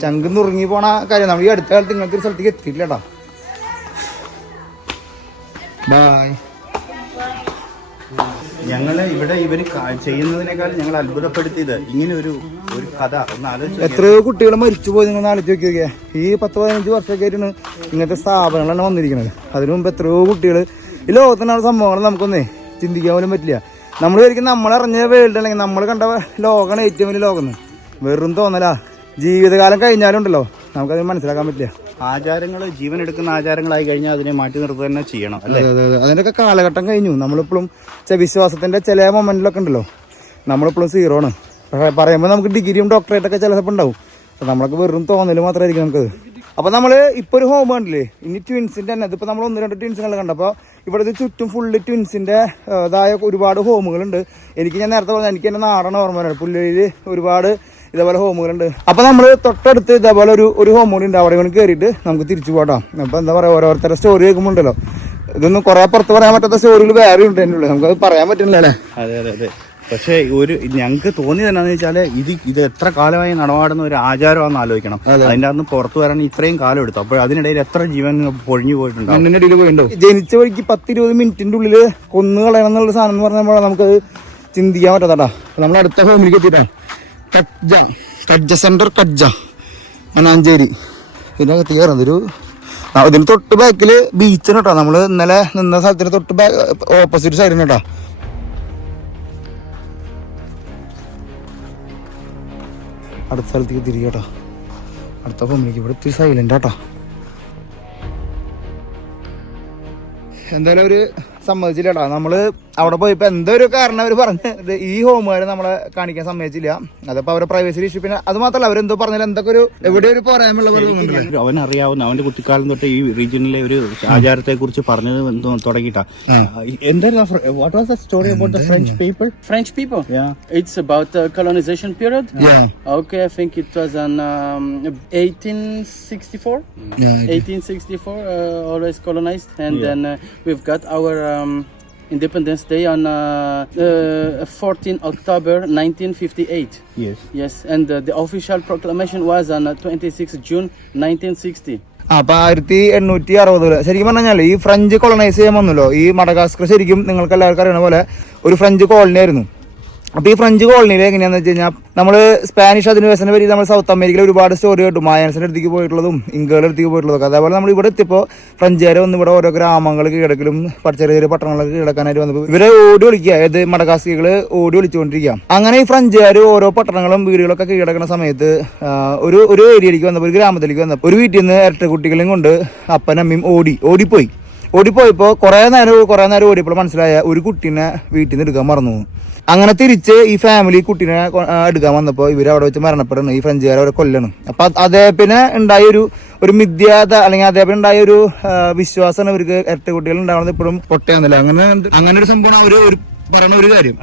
ചങ്ക് നുറുങ്ങി പോണ കാര്യം നമ്മൾ ഈ അടുത്ത കാലത്ത് ഇങ്ങനത്തെ ഒരു സ്ഥലത്തേക്ക് എത്തിയില്ല കേട്ടോ. ബൈ. ഞങ്ങള് ഇവിടെ ഇവര് ചെയ്യുന്നതിനേക്കാളും ഞങ്ങൾ അത്ഭുതപ്പെടുത്തിയത് ഇങ്ങനെ ഒരു കഥ ഒന്ന് ആലോചിച്ച്. എത്രയോ കുട്ടികൾ മരിച്ചുപോയി നിങ്ങൾ ആലോചിച്ച് നോക്കിയൊക്കെ. ഈ 10-15 വർഷമൊക്കെ ആയിട്ടാണ് ഇങ്ങനത്തെ സ്ഥാപനങ്ങളാണ് വന്നിരിക്കുന്നത്. അതിനു മുമ്പ് എത്രയോ കുട്ടികൾ ഈ ലോകത്തിനുള്ള സംഭവങ്ങൾ നമുക്കൊന്നേ ചിന്തിക്കാൻ പോലും പറ്റില്ല. നമ്മൾ ശരിക്കും നമ്മളറിഞ്ഞ വേൾഡ് അല്ലെങ്കിൽ നമ്മൾ കണ്ട ലോകമാണ് ഏറ്റവും വലിയ ലോകം. വെറും തോന്നലാ. ജീവിതകാലം കഴിഞ്ഞാലും ഉണ്ടല്ലോ നമുക്കത് മനസ്സിലാക്കാൻ പറ്റില്ല. ആചാരങ്ങൾ ജീവൻ എടുക്കുന്ന ആചാരങ്ങളായി കഴിഞ്ഞാൽ അതിനെ മാറ്റി നിർത്തുക തന്നെ ചെയ്യണം അല്ലേ? അതിൻ്റെയൊക്കെ കാലഘട്ടം കഴിഞ്ഞു. നമ്മളിപ്പോഴും വിശ്വാസത്തിന്റെ ചില മൊമെന്റിലൊക്കെ ഉണ്ടല്ലോ നമ്മളിപ്പോഴും സീറോ ആണ്. പക്ഷേ പറയുമ്പോൾ നമുക്ക് ഡിഗ്രിയും ഡോക്ടറേറ്റൊക്കെ ചിലപ്പോൾ ഉണ്ടാവും. നമ്മളൊക്കെ വെറും തോന്നൽ മാത്രമായിരിക്കും നമുക്കത്. അപ്പോൾ നമ്മൾ ഇപ്പോൾ ഒരു ഹോം കണ്ടില്ലേ, ഇനി ട്വിൻസിൻ്റെ തന്നെ ഇതിപ്പോൾ നമ്മൾ 1-2 ട്വിൻസിനെ കണ്ടപ്പോൾ ഇവിടെ ചുറ്റും ഫുള്ള് ട്വിൻസിൻ്റെ ഇതായ ഒരുപാട് ഹോമുകളുണ്ട്. എനിക്ക് ഞാൻ നേരത്തെ പറഞ്ഞാൽ എനിക്ക് എൻ്റെ നാടാണ് ഓർമ്മ വരുന്നത്. പുള്ളിയിൽ ഒരുപാട് ഇതേപോലെ ഹോമുകളുണ്ട്. അപ്പോൾ നമ്മൾ തൊട്ടടുത്ത് ഇതേപോലെ ഒരു ഹോം കൂടി ഉണ്ട്. അവിടെ വേണമെങ്കിൽ കയറിയിട്ട് നമുക്ക് തിരിച്ചു പോകാം. അപ്പോൾ എന്താ പറയുക, ഓരോരുത്തരുടെ സ്റ്റോറി കേൾക്കുമ്പോണ്ടല്ലോ ഇതൊന്നും കുറേ പുറത്ത് പറയാൻ പറ്റാത്ത സ്റ്റോറികൾ വേറെ ഉണ്ട് എൻ്റെ ഉള്ളിൽ. നമുക്കത് പറയാൻ പറ്റുന്നില്ല അല്ലേ? അതെ അതെ അതെ. പക്ഷേ ഞങ്ങൾക്ക് തോന്നിയത് എന്താണെന്ന് വെച്ചാൽ ഇത് എത്ര കാലമായി നടമാടുന്ന ഒരു ആചാരമാണെന്ന് ആലോചിക്കണം. അതിൻ്റെ അകത്ത് പുറത്തു വരാൻ ഇത്രയും കാലം എടുത്തു. അപ്പോൾ അതിനിടയിൽ എത്ര ജീവൻ പൊഴിഞ്ഞു പോയിട്ടുണ്ടാവും. ജനിച്ച വഴിക്ക് 10-20 മിനിറ്റിന്റെ ഉള്ളിൽ കൊന്നു കളയണം എന്നുള്ള സാധനം എന്ന് പറഞ്ഞാൽ നമുക്കത് ചിന്തിക്കാൻ പറ്റാത്താ. നമ്മൾ അടുത്ത ഹോമിലേക്ക് എത്തിയിട്ടാണ്. കഡ്ജ സെന്റർ, കഡ്ജ, മനാഞ്ചേരി. ഇതിനകത്ത് കയറുന്നത് ഇതിന് തൊട്ട് ബാക്കില് ബീച്ചാണ് കേട്ടോ. നമ്മൾ ഇന്നലെ നിന്ന സ്ഥലത്തിന് തൊട്ട് ഓപ്പോസിറ്റ് സൈഡിന് കേട്ടോ. അടുത്ത സ്ഥലത്തേക്ക് തിരികെ കേട്ടോ. അടുത്ത ഹോമിലേക്ക്. ഇവിടെ ഇത്തിരി സൈലന്റ് കേട്ടോ. എന്തായാലും അവര് സമ്മതിച്ചില്ല കേട്ടോ. നമ്മള് അവിടെ പോയപ്പോ എന്തോ ഒരു കാരണം അവർ പറഞ്ഞത് ഈ ഹോമുകാരെ നമ്മളെ കാണിക്കാൻ സമ്മതിച്ചില്ല. അതപ്പോ അവരെ പ്രൈവസി ഇഷ്യൂ. പിന്നെ അത് മാത്രമല്ല അവരെന്തോ പറഞ്ഞാൽ എന്തൊക്കെ ഒരു എവിടെ ഒരു പോരായ്മയുള്ള പോലെ അവനറിയാവുന്ന അവന്റെ കുട്ടിക്കാലം തൊട്ട് ഈ റീജിയനിലെ ഒരു ആചാരത്തെ കുറിച്ച് പറഞ്ഞത് തുടങ്ങിയിട്ടാ. What was the story about the French people? Yeah, it's about the colonization period. Yeah. Okay, I think it was on 1864. Yeah. 1864, always colonized, and then we've got our Independence Day on 14 October 1958. Yes, and the official proclamation was on 26 June 1960. അപ്പൊ 1860 ശരിക്കും പറഞ്ഞാൽ ഈ French കൊളനൈസ് ചെയ്യാൻ വന്നല്ലോ. ഈ Madagascar ശരിക്കും നിങ്ങൾക്ക് എല്ലാവർക്കും അറിയണ പോലെ ഒരു ഫ്രഞ്ച് കോളനി ആയിരുന്നു. അപ്പൊ ഈ ഫ്രഞ്ച് കോളനിയിൽ എങ്ങനെയാന്ന് വെച്ച് കഴിഞ്ഞാൽ നമ്മള് സ്പാനിഷ് അധിനിവേശന പറ്റി നമ്മൾ സൗത്ത് അമേരിക്കയിൽ ഒരുപാട് സ്റ്റോറി കേട്ടു. മായാൻസിന്റെ അടുത്തേക്ക് പോയിട്ടുള്ളതും ഇങ്കകളുടെ അടുത്തേക്ക് പോയിട്ടുള്ളതൊക്കെ. അതേപോലെ നമ്മൾ ഇവിടെ എത്തിയപ്പോൾ ഫ്രഞ്ചുകാരെ വന്ന് ഇവിടെ ഓരോ ഗ്രാമങ്ങൾ കീഴടക്കലും ചെറിയ ചെറിയ പട്ടണങ്ങളൊക്കെ കീഴടക്കാനായിട്ട് വന്നപ്പോൾ ഇവരെ ഓടി വിളിക്കുക. ഏത് മഡഗാസ്കികള് ഓടി വിളിച്ചുകൊണ്ടിരിക്കുക. അങ്ങനെ ഈ ഫ്രഞ്ചുകാർ ഓരോ പട്ടണങ്ങളും വീടുകളൊക്കെ കീഴടക്കുന്ന സമയത്ത് ഒരു ഏരിയയിലേക്ക് വന്നപ്പോൾ, ഒരു ഗ്രാമത്തിലേക്ക് വന്നപ്പോൾ ഒരു വീട്ടിൽ നിന്ന് ഇരട്ട കുട്ടികളെയും കൊണ്ട് അപ്പനമ്മയും ഓടിപ്പോയപ്പോൾ കുറേ നേരം ഓടിയപ്പോൾ മനസ്സിലായ ഒരു കുട്ടീനെ വീട്ടിൽ നിന്ന് എടുക്കാൻ മറന്നു. അങ്ങനെ തിരിച്ച് ഈ ഫാമിലി കുട്ടീനെ എടുക്കാൻ വന്നപ്പോൾ ഇവർ അവിടെ വെച്ച് മരണപ്പെടുന്നു. ഈ ഫ്രഞ്ചുകാർ അവരെ കൊല്ലണം. അപ്പൊ അദ്ദേഹത്തിന് ഉണ്ടായ ഒരു മിഥ്യാത അല്ലെങ്കിൽ അദ്ദേഹത്തിന് ഉണ്ടായ ഒരു വിശ്വാസമാണ് ഇവർക്ക് ഇരട്ട കുട്ടികൾ ഉണ്ടാവുന്നത് ഇപ്പോഴും പൊട്ടയാന്നില്ല. അങ്ങനെ ഒരു സംഭവം ഒരു പറയുന്ന ഒരു കാര്യം.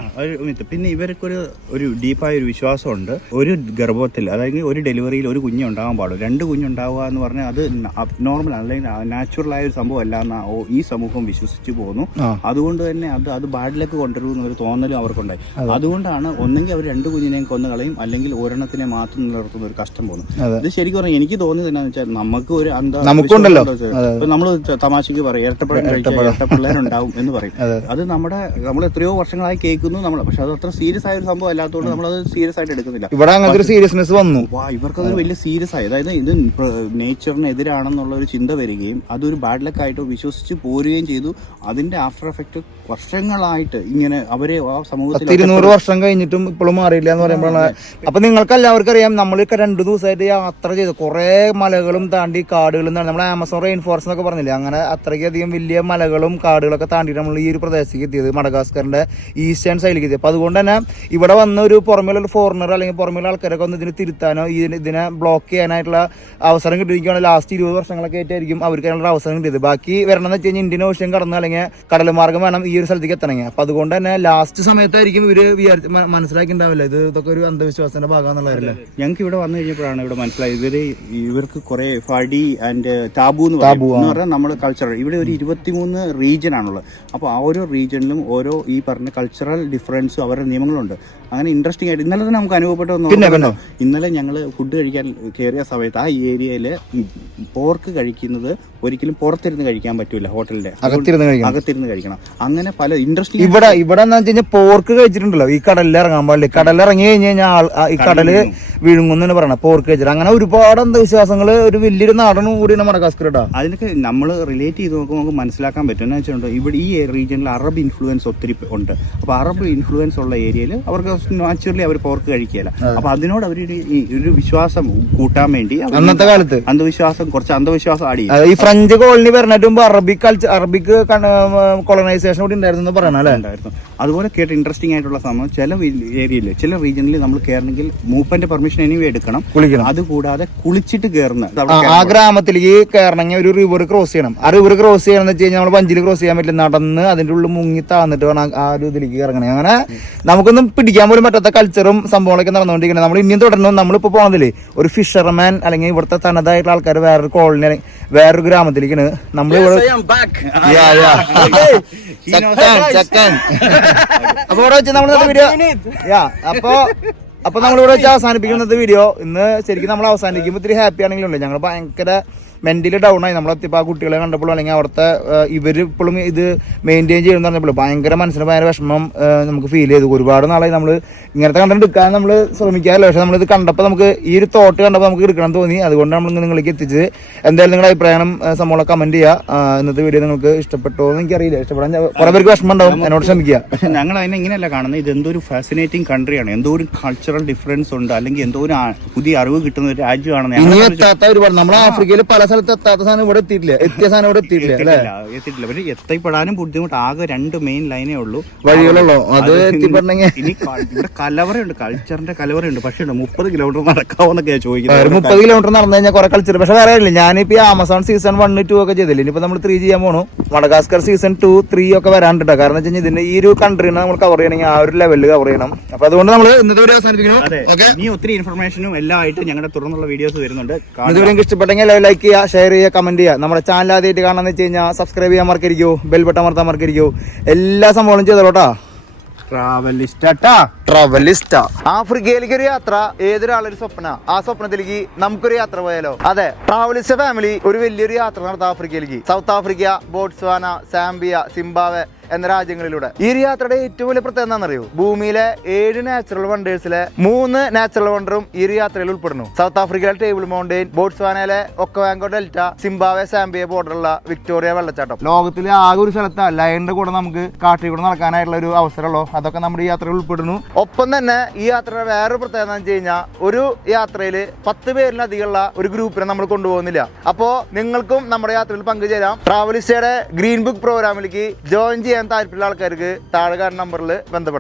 പിന്നെ ഇവർക്കൊരു ഡീപ്പായ ഒരു വിശ്വാസമുണ്ട്. ഒരു ഗർഭത്തിൽ, അതായത് ഒരു ഡെലിവറിയിൽ ഒരു കുഞ്ഞുണ്ടാകാൻ പാടും. 2 കുഞ്ഞുണ്ടാവുക എന്ന് പറഞ്ഞാൽ അത് നോർമൽ അല്ലെങ്കിൽ നാച്ചുറൽ ആയ ഒരു സംഭവം അല്ല എന്ന് ഈ സമൂഹം വിശ്വസിച്ചു പോകുന്നു. അതുകൊണ്ട് തന്നെ അത് ബാഡിലേക്ക് കൊണ്ടുവരുന്ന ഒരു തോന്നലും അവർക്കുണ്ടായി. അതുകൊണ്ടാണ് ഒന്നെങ്കിൽ അവർ 2 കുഞ്ഞിനെയും കൊന്നു കളയും, അല്ലെങ്കിൽ ഒരെണ്ണത്തിനെ മാത്രം നിലനിർത്തുന്ന ഒരു കഷ്ടം പോകുന്നു. ഇത് ശരിക്കും പറഞ്ഞാൽ എനിക്ക് തോന്നിയത് എന്താണെന്ന് വെച്ചാൽ നമുക്ക് ഒരു നമുക്കുണ്ടല്ലോ, നമ്മൾ തമാശക്ക് പറയും ഇരട്ടപ്പിള്ളേരുണ്ടാവും എന്ന് പറയും. അത് നമ്മൾ എത്രയോ വർഷങ്ങളായി കേൾക്കുന്നു നമ്മൾ. പക്ഷെ അത് അത്ര സീരിയസ് ആയ ഒരു സംഭവം അല്ലാത്തതുകൊണ്ട് നമ്മളത് സീരിയസ് ആയിട്ട് എടുക്കുന്നില്ല. ഇവിടെ അങ്ങനത്തെ ഒരു സീരിയസ്നെസ് വന്നു. ഇവർക്കതൊരു വലിയ സീരിയസ് ആയി. അതായത് ഇത് നേച്ചറിന് എതിരാണെന്നുള്ള ഒരു ചിന്ത വരികയും അതൊരു ബാഡ് ലക്ക് ആയിട്ട് വിശ്വസിച്ച് പോരുകയും ചെയ്തു. അതിന്റെ ആഫ്റ്റർ എഫക്ട് വർഷങ്ങളായിട്ട് ഇങ്ങനെ അവരെ ആ സമൂഹത്തിൽ 200 വർഷം കഴിഞ്ഞിട്ടും ഇപ്പോഴും മാറിയില്ല എന്ന് പറയുമ്പോഴാണ്. അപ്പൊ നിങ്ങൾക്ക് എല്ലാവർക്കും അറിയാം, നമ്മളിപ്പോ 2 ദിവസമായിട്ട് യാത്ര ചെയ്തു കുറെ മലകളും താണ്ടി കാടുകളും താണ്ടി. നമ്മൾ ആമസോൺ റെയിൻ ഫോറസ്റ്റ് എന്നൊക്കെ പറഞ്ഞില്ലേ, അങ്ങനെ അത്രയ്ക്കധികം വലിയ മലകളും കാടുകളൊക്കെ താണ്ടിയിട്ട് നമ്മൾ ഈ ഒരു പ്രദേശത്തേക്ക് എത്തിയത്. മഡഗാസ്കറിന്റെ ഈസ്റ്റേൺ സൈഡിലേക്ക് എത്തി. അപ്പോൾ അതുകൊണ്ട് തന്നെ ഇവിടെ വന്ന ഒരു പുറമേലുള്ള ഫോറിനർ അല്ലെങ്കിൽ പുറമേലുള്ള ആൾക്കാരൊക്കെ ഒന്ന് ഇതിന് തിരുത്താനോ ഇതിനെ ബ്ലോക്ക് ചെയ്യാനായിട്ടുള്ള അവസരം കിട്ടിയിരിക്കുകയാണ്. ലാസ്റ്റ് 20 വർഷങ്ങളൊക്കെ ആയിട്ടായിരിക്കും അവർക്ക് അതിനുള്ള അവസരം കിട്ടിയത്. ബാക്കി വരണമെന്ന് വെച്ച് കഴിഞ്ഞാൽ ഇന്ത്യൻ ഓഷ്യൻ കടന്ന് അല്ലെങ്കിൽ കടൽമാർഗ്ഗം വേണം ഈ ഒരു സ്ഥലത്തേക്ക് എത്തണമെങ്കിൽ. അപ്പോൾ അതുകൊണ്ട് തന്നെ ലാസ്റ്റ് സമയത്തായിരിക്കും ഇവർ മനസ്സിലാക്കി ഉണ്ടാവില്ല ഇതൊക്കെ ഒരു അന്ധവിശ്വാസത്തിന്റെ ഭാഗമാണെന്നുള്ളതല്ലേ. ഞങ്ങൾക്ക് ഇവിടെ വന്നു കഴിഞ്ഞപ്പോഴാണ് ഇവിടെ മനസ്സിലായത് ഇവർക്ക് കുറെ ഫടി ആൻഡ് താബു എന്ന് പറഞ്ഞാൽ നമ്മുടെ കൾച്ചറൽ ഇവിടെ ഒരു 23 റീജിയൻ ആണുള്ളത്. അപ്പോൾ ആ ഓരോ റീജിയനിലും ഓരോ ഈ പറഞ്ഞ കൾച്ചറൽ ഡിഫറൻസും അവരുടെ നിയമങ്ങളുണ്ട്. അങ്ങനെ ഇൻട്രസ്റ്റിംഗ് ആയിട്ട് ഇന്നലെ തന്നെ നമുക്ക് അനുഭവപ്പെട്ടു. ഇന്നലെ ഞങ്ങൾ ഫുഡ് കഴിക്കാൻ കയറിയ സമയത്ത് ആ ഏരിയയിൽ പോർക്ക് കഴിക്കുന്നത് ഒരിക്കലും പുറത്തിരുന്ന് കഴിക്കാൻ പറ്റൂല, ഹോട്ടലിന്റെ അകത്തിരുന്ന് കഴിക്കണം. അങ്ങനെ പല ഇൻട്രസ്റ്റിംഗ് ഇവിടെ എന്ന് വെച്ച് കഴിഞ്ഞാൽ പോർക്ക് കഴിച്ചിട്ടുണ്ടല്ലോ ഈ കടലിൽ ഇറങ്ങാൻ പാടില്ല. കടലിൽ ഇറങ്ങി കഴിഞ്ഞ് കഴിഞ്ഞാൽ ഈ കടല് വിഴുങ്ങുന്നാണ് പറയണത് പോർക്ക് കഴിച്ചിട്ട്. അങ്ങനെ ഒരുപാട് അന്ധവിശ്വാസങ്ങൾ ഒരു വലിയൊരു നാടനും കൂടിയാണ് മഡഗാസ്കർ കേട്ടോ. അതിനൊക്കെ നമ്മൾ റിലേറ്റ് ചെയ്ത് നോക്കുമ്പോൾ നമുക്ക് മനസ്സിലാക്കാൻ പറ്റും. എന്ന് വെച്ചിട്ടുണ്ടോ ഇവിടെ ഈ റീജിയനിൽ അറബ് ഇൻഫ്ലുവൻസ് ഒത്തിരി ഉണ്ട്. അപ്പോൾ അറബ് ഇൻഫ്ലുവൻസ് ഉള്ള ഏരിയയിൽ അവർക്ക് നാച്ചുറലി അവർ പോർക്ക് കഴിക്കുകയില്ല. അപ്പൊ അതിനോട് അവർ ഒരു വിശ്വാസം കൂട്ടാൻ വേണ്ടി അന്നത്തെ കാലത്ത് കുറച്ച് അന്ധവിശ്വാസം ആടി. ഈ ഫ്രഞ്ച് കോളനി പറഞ്ഞിട്ട് മുമ്പ് അറബിക് കൊളനൈസേഷൻ കൂടി ഉണ്ടായിരുന്നു പറയണല്ലേ. അതുപോലെ കേട്ട് ഇൻട്രസ്റ്റിംഗ് ആയിട്ടുള്ള സംഭവം ചില ഏരിയയിൽ ചില റീജിയനിൽ നമ്മൾ കയറണമെങ്കിൽ മൂപ്പന്റെ പെർമിഷൻ എനിവേ എടുക്കണം, കുളിക്കണം. അതുകൂടാതെ കുളിച്ചിട്ട് കയറുന്ന ആ ഗ്രാമത്തിലേക്ക് കയറണമെങ്കിൽ ഒരു റിവർ ക്രോസ് ചെയ്യണം. ആ റിവർ ക്രോസ് ചെയ്യണമെന്ന് വെച്ച് കഴിഞ്ഞാൽ നമ്മൾ വഞ്ചിയിൽ ക്രോസ് ചെയ്യാൻ പറ്റില്ല, നടന്ന് അതിന്റെ ഉള്ളിൽ മുങ്ങി താന്നിട്ട് വേണം ആ ഒരു ഇതിലേക്ക് ഇറങ്ങണേ. അങ്ങനെ നമുക്കൊന്നും പിടിക്കാൻ പോലും പറ്റാത്ത കൾച്ചറും സംഭവങ്ങളൊക്കെ നടന്നുകൊണ്ടിരിക്കുന്നത്. നമ്മൾ ഇനിയും തുടരണം. നമ്മളിപ്പോ പോകുന്നതില്ലേ ഒരു ഫിഷർമാൻ അല്ലെങ്കിൽ ഇവിടുത്തെ തനതായിട്ടുള്ള ആൾക്കാർ വേറൊരു കോളനി വേറൊരു ഗ്രാമത്തിലേക്കാണ് നമ്മൾ അപ്പൊ ഇവിടെ വെച്ച് നമ്മൾ വീഡിയോ അപ്പൊ നമ്മളിവിടെ വെച്ച് അവസാനിപ്പിക്കുന്നത് വീഡിയോ. ഇന്ന് ശരിക്കും നമ്മൾ അവസാനിക്കുമ്പോൾ ഇത്തിരി ഹാപ്പി ആണെങ്കിലും ഞങ്ങൾ ഭയങ്കര മെന്റലി ഡൗൺ ആയി. നമ്മളെത്തിപ്പോൾ ആ കുട്ടികളെ കണ്ടപ്പോഴും അല്ലെങ്കിൽ അവിടുത്തെ ഇവർ ഇപ്പോഴും ഇത് മെയിൻറ്റെയിൻ ചെയ്യുന്ന പറഞ്ഞപ്പോഴും ഭയങ്കര മനസ്സിന് ഭയങ്കര വിഷമം നമുക്ക് ഫീൽ ചെയ്തു. ഒരുപാട് നാളായി നമ്മൾ ഇങ്ങനത്തെ കണ്ടന്റ് എടുക്കാൻ നമ്മൾ ശ്രമിക്കാറില്ല. പക്ഷെ നമ്മളിത് കണ്ടപ്പോൾ നമുക്ക് ഈ ഒരു തോട്ട് കണ്ടപ്പോൾ നമുക്ക് എടുക്കണം തോന്നി. അതുകൊണ്ട് നമ്മൾ നിങ്ങളിലേക്ക് എത്തിച്ചത്. എന്തായാലും നിങ്ങളുടെ അഭിപ്രായം സംഭവം കമന്റ് ചെയ്യുക. ഇന്നത്തെ വീഡിയോ നിങ്ങൾക്ക് ഇഷ്ടപ്പെട്ടോ എന്ന് എനിക്കറിയില്ല. ഇഷ്ടപ്പെടാൻ കുറെ പേർക്ക് വിഷമം ഉണ്ടാവും, എന്നോട് ശ്രമിക്കുക. പക്ഷെ ഞങ്ങൾ അതിനെ ഇങ്ങനെയല്ല കാണുന്നത്. ഇത് എന്തോ ഒരു ഫാസിനേറ്റിംഗ് കൺട്രിയാണ്, എന്തോ ഒരു കൾച്ചറൽ ഡിഫറൻസ് ഉണ്ട്, അല്ലെങ്കിൽ എന്തോ ഒരു പുതിയ അറിവ് കിട്ടുന്ന ഒരു രാജ്യമാണെന്ന്. ഇനി എത്താത്ത ഒരുപാട് നമ്മൾ ആഫ്രിക്കയിൽ പല സ്ഥലത്ത് എത്താത്ത സാധനം ഇവിടെ എത്തിയിട്ടില്ല, എത്തിയ സാധനം ഇവിടെ എത്തിയിട്ടില്ല. പക്ഷെ എത്തിപ്പെടാനും ബുദ്ധിമുട്ട്. ആകെ 2 മെയിൻ ലൈനേ ഉള്ളൂ, വഴികളുള്ളൂ. അത് എത്തിപ്പെടണമെങ്കിൽ ഇനി ഇവിടെ കലവറയുണ്ട്, കൾച്ചറിന്റെ കലവറയുണ്ട്. പക്ഷേ 30 കിലോമീറ്റർ നടക്കാവെന്നൊക്കെ ചോദിക്കുന്നത്. 30 കിലോമീറ്റർ നടന്നു കഴിഞ്ഞാൽ കുറെ കൾച്ചർ. പക്ഷെ വേറെ ഇല്ല. ഞാനിപ്പോ ആമസോൺ സീസൺ 1, 2 ഒക്കെ ചെയ്തില്ല. ഇനിയിപ്പോ നമ്മൾ 3 ചെയ്യാൻ പോണു. മഡഗാസ്കർ സീസൺ 2, 3 ഒക്കെ വരാണ്ടിട്ടോ. കാരണം വെച്ച് കഴിഞ്ഞാൽ ഇതിന്റെ ഈ ഒരു കൺട്രീനെ നമ്മൾ കവർ ചെയ്യണമെങ്കിൽ ആ ഒരു ലെവലിൽ കവർ ചെയ്യണം. അപ്പൊ അതുകൊണ്ട് നമ്മൾ ഇന്നത്തെ വീഡിയോ അവസാനിപ്പിക്കണം. ഇനി ഒത്തിരി ഇൻഫർമേഷനും എല്ലാം ആയിട്ട് ഞങ്ങളുടെ തുടർന്നുള്ള വീഡിയോസ് വരുന്നുണ്ട്. നിങ്ങൾക്ക് ഇഷ്ടപ്പെട്ടെങ്കിൽ ലൈക്ക് ചെയ്യുക, ഷെയർ ചെയ്യുക, കമന്റ് ചെയ്യുക. നമ്മുടെ ചാനൽ ആദ്യമായിട്ട് കാണാന്ന് വെച്ച് കഴിഞ്ഞാൽ സബ്സ്ക്രൈബ് ചെയ്യാൻ മറക്കരുത്, ബെൽ ബട്ടൺ അമർത്താൻ മറക്കരുത്. എല്ലാ സംഭവങ്ങളും ചെയ്തോട്ടാ. ട്രാവലിസ്റ്റ ആഫ്രിക്കയിലേക്ക് ഒരു യാത്ര ഏതൊരാളൊരു സ്വപ്ന. ആ സ്വപ്നത്തിലേക്ക് നമുക്കൊരു യാത്ര പോയാലോ? അതെ, ട്രാവലിസ്റ്റ ഫാമിലി ഒരു വലിയൊരു യാത്ര നടത്താം ആഫ്രിക്കയിലേക്ക്. South Africa, Botswana, Zambia, Zimbabwe എന്ന രാജ്യങ്ങളിലൂടെ. ഈ ഒരു യാത്രയുടെ ഏറ്റവും വലിയ പ്രത്യേകത എന്താണെന്നറിയോ? ഭൂമിയിലെ 7 നാച്ചുറൽ വണ്ടേഴ്സിലെ 3 നാച്ചുറൽ വണ്ടറും ഈ ഒരു യാത്രയിൽ ഉൾപ്പെടുന്നു. സൗത്ത് ആഫ്രിക്കയിലെ ടേബിൾ മൗണ്ടെയിൻ, ബോട്സ്വാനയിലെ ഒക്കവാങ്കോ ഡെൽറ്റ, സിംബാബ്വെ സാംബിയ ബോർഡറുള്ള വിക്ടോറിയ വെള്ളച്ചാട്ടം. ലോകത്തിലെ ആകെ ഒരു സ്ഥലത്ത് ലയണിന്റെ കൂടെ നമുക്ക് കാട്ടിൽ കൂടെ നടക്കാനായിട്ടുള്ള ഒരു അവസരമുള്ളൂ. അതൊക്കെ നമ്മുടെ ഈ യാത്രയിൽ ഉൾപ്പെടുന്നു. ഒപ്പം തന്നെ ഈ യാത്രയുടെ വേറൊരു പ്രത്യേകത എന്ന് വെച്ച് കഴിഞ്ഞാൽ ഒരു യാത്രയിൽ 10 പേരിലധികമുള്ള ഒരു ഗ്രൂപ്പിനെ നമ്മൾ കൊണ്ടുപോകുന്നില്ല. അപ്പോ നിങ്ങൾക്കും നമ്മുടെ യാത്രയിൽ പങ്കുചേരാം. ട്രാവലിസ്റ്റയുടെ ഗ്രീൻ ബുക്ക് പ്രോഗ്രാമിലേക്ക് ജോയിൻ ചെയ്യാൻ താല്പര്യമുള്ള ആൾക്കാർക്ക് താഴെ കാണുന്ന നമ്പറിൽ ബന്ധപ്പെടാം.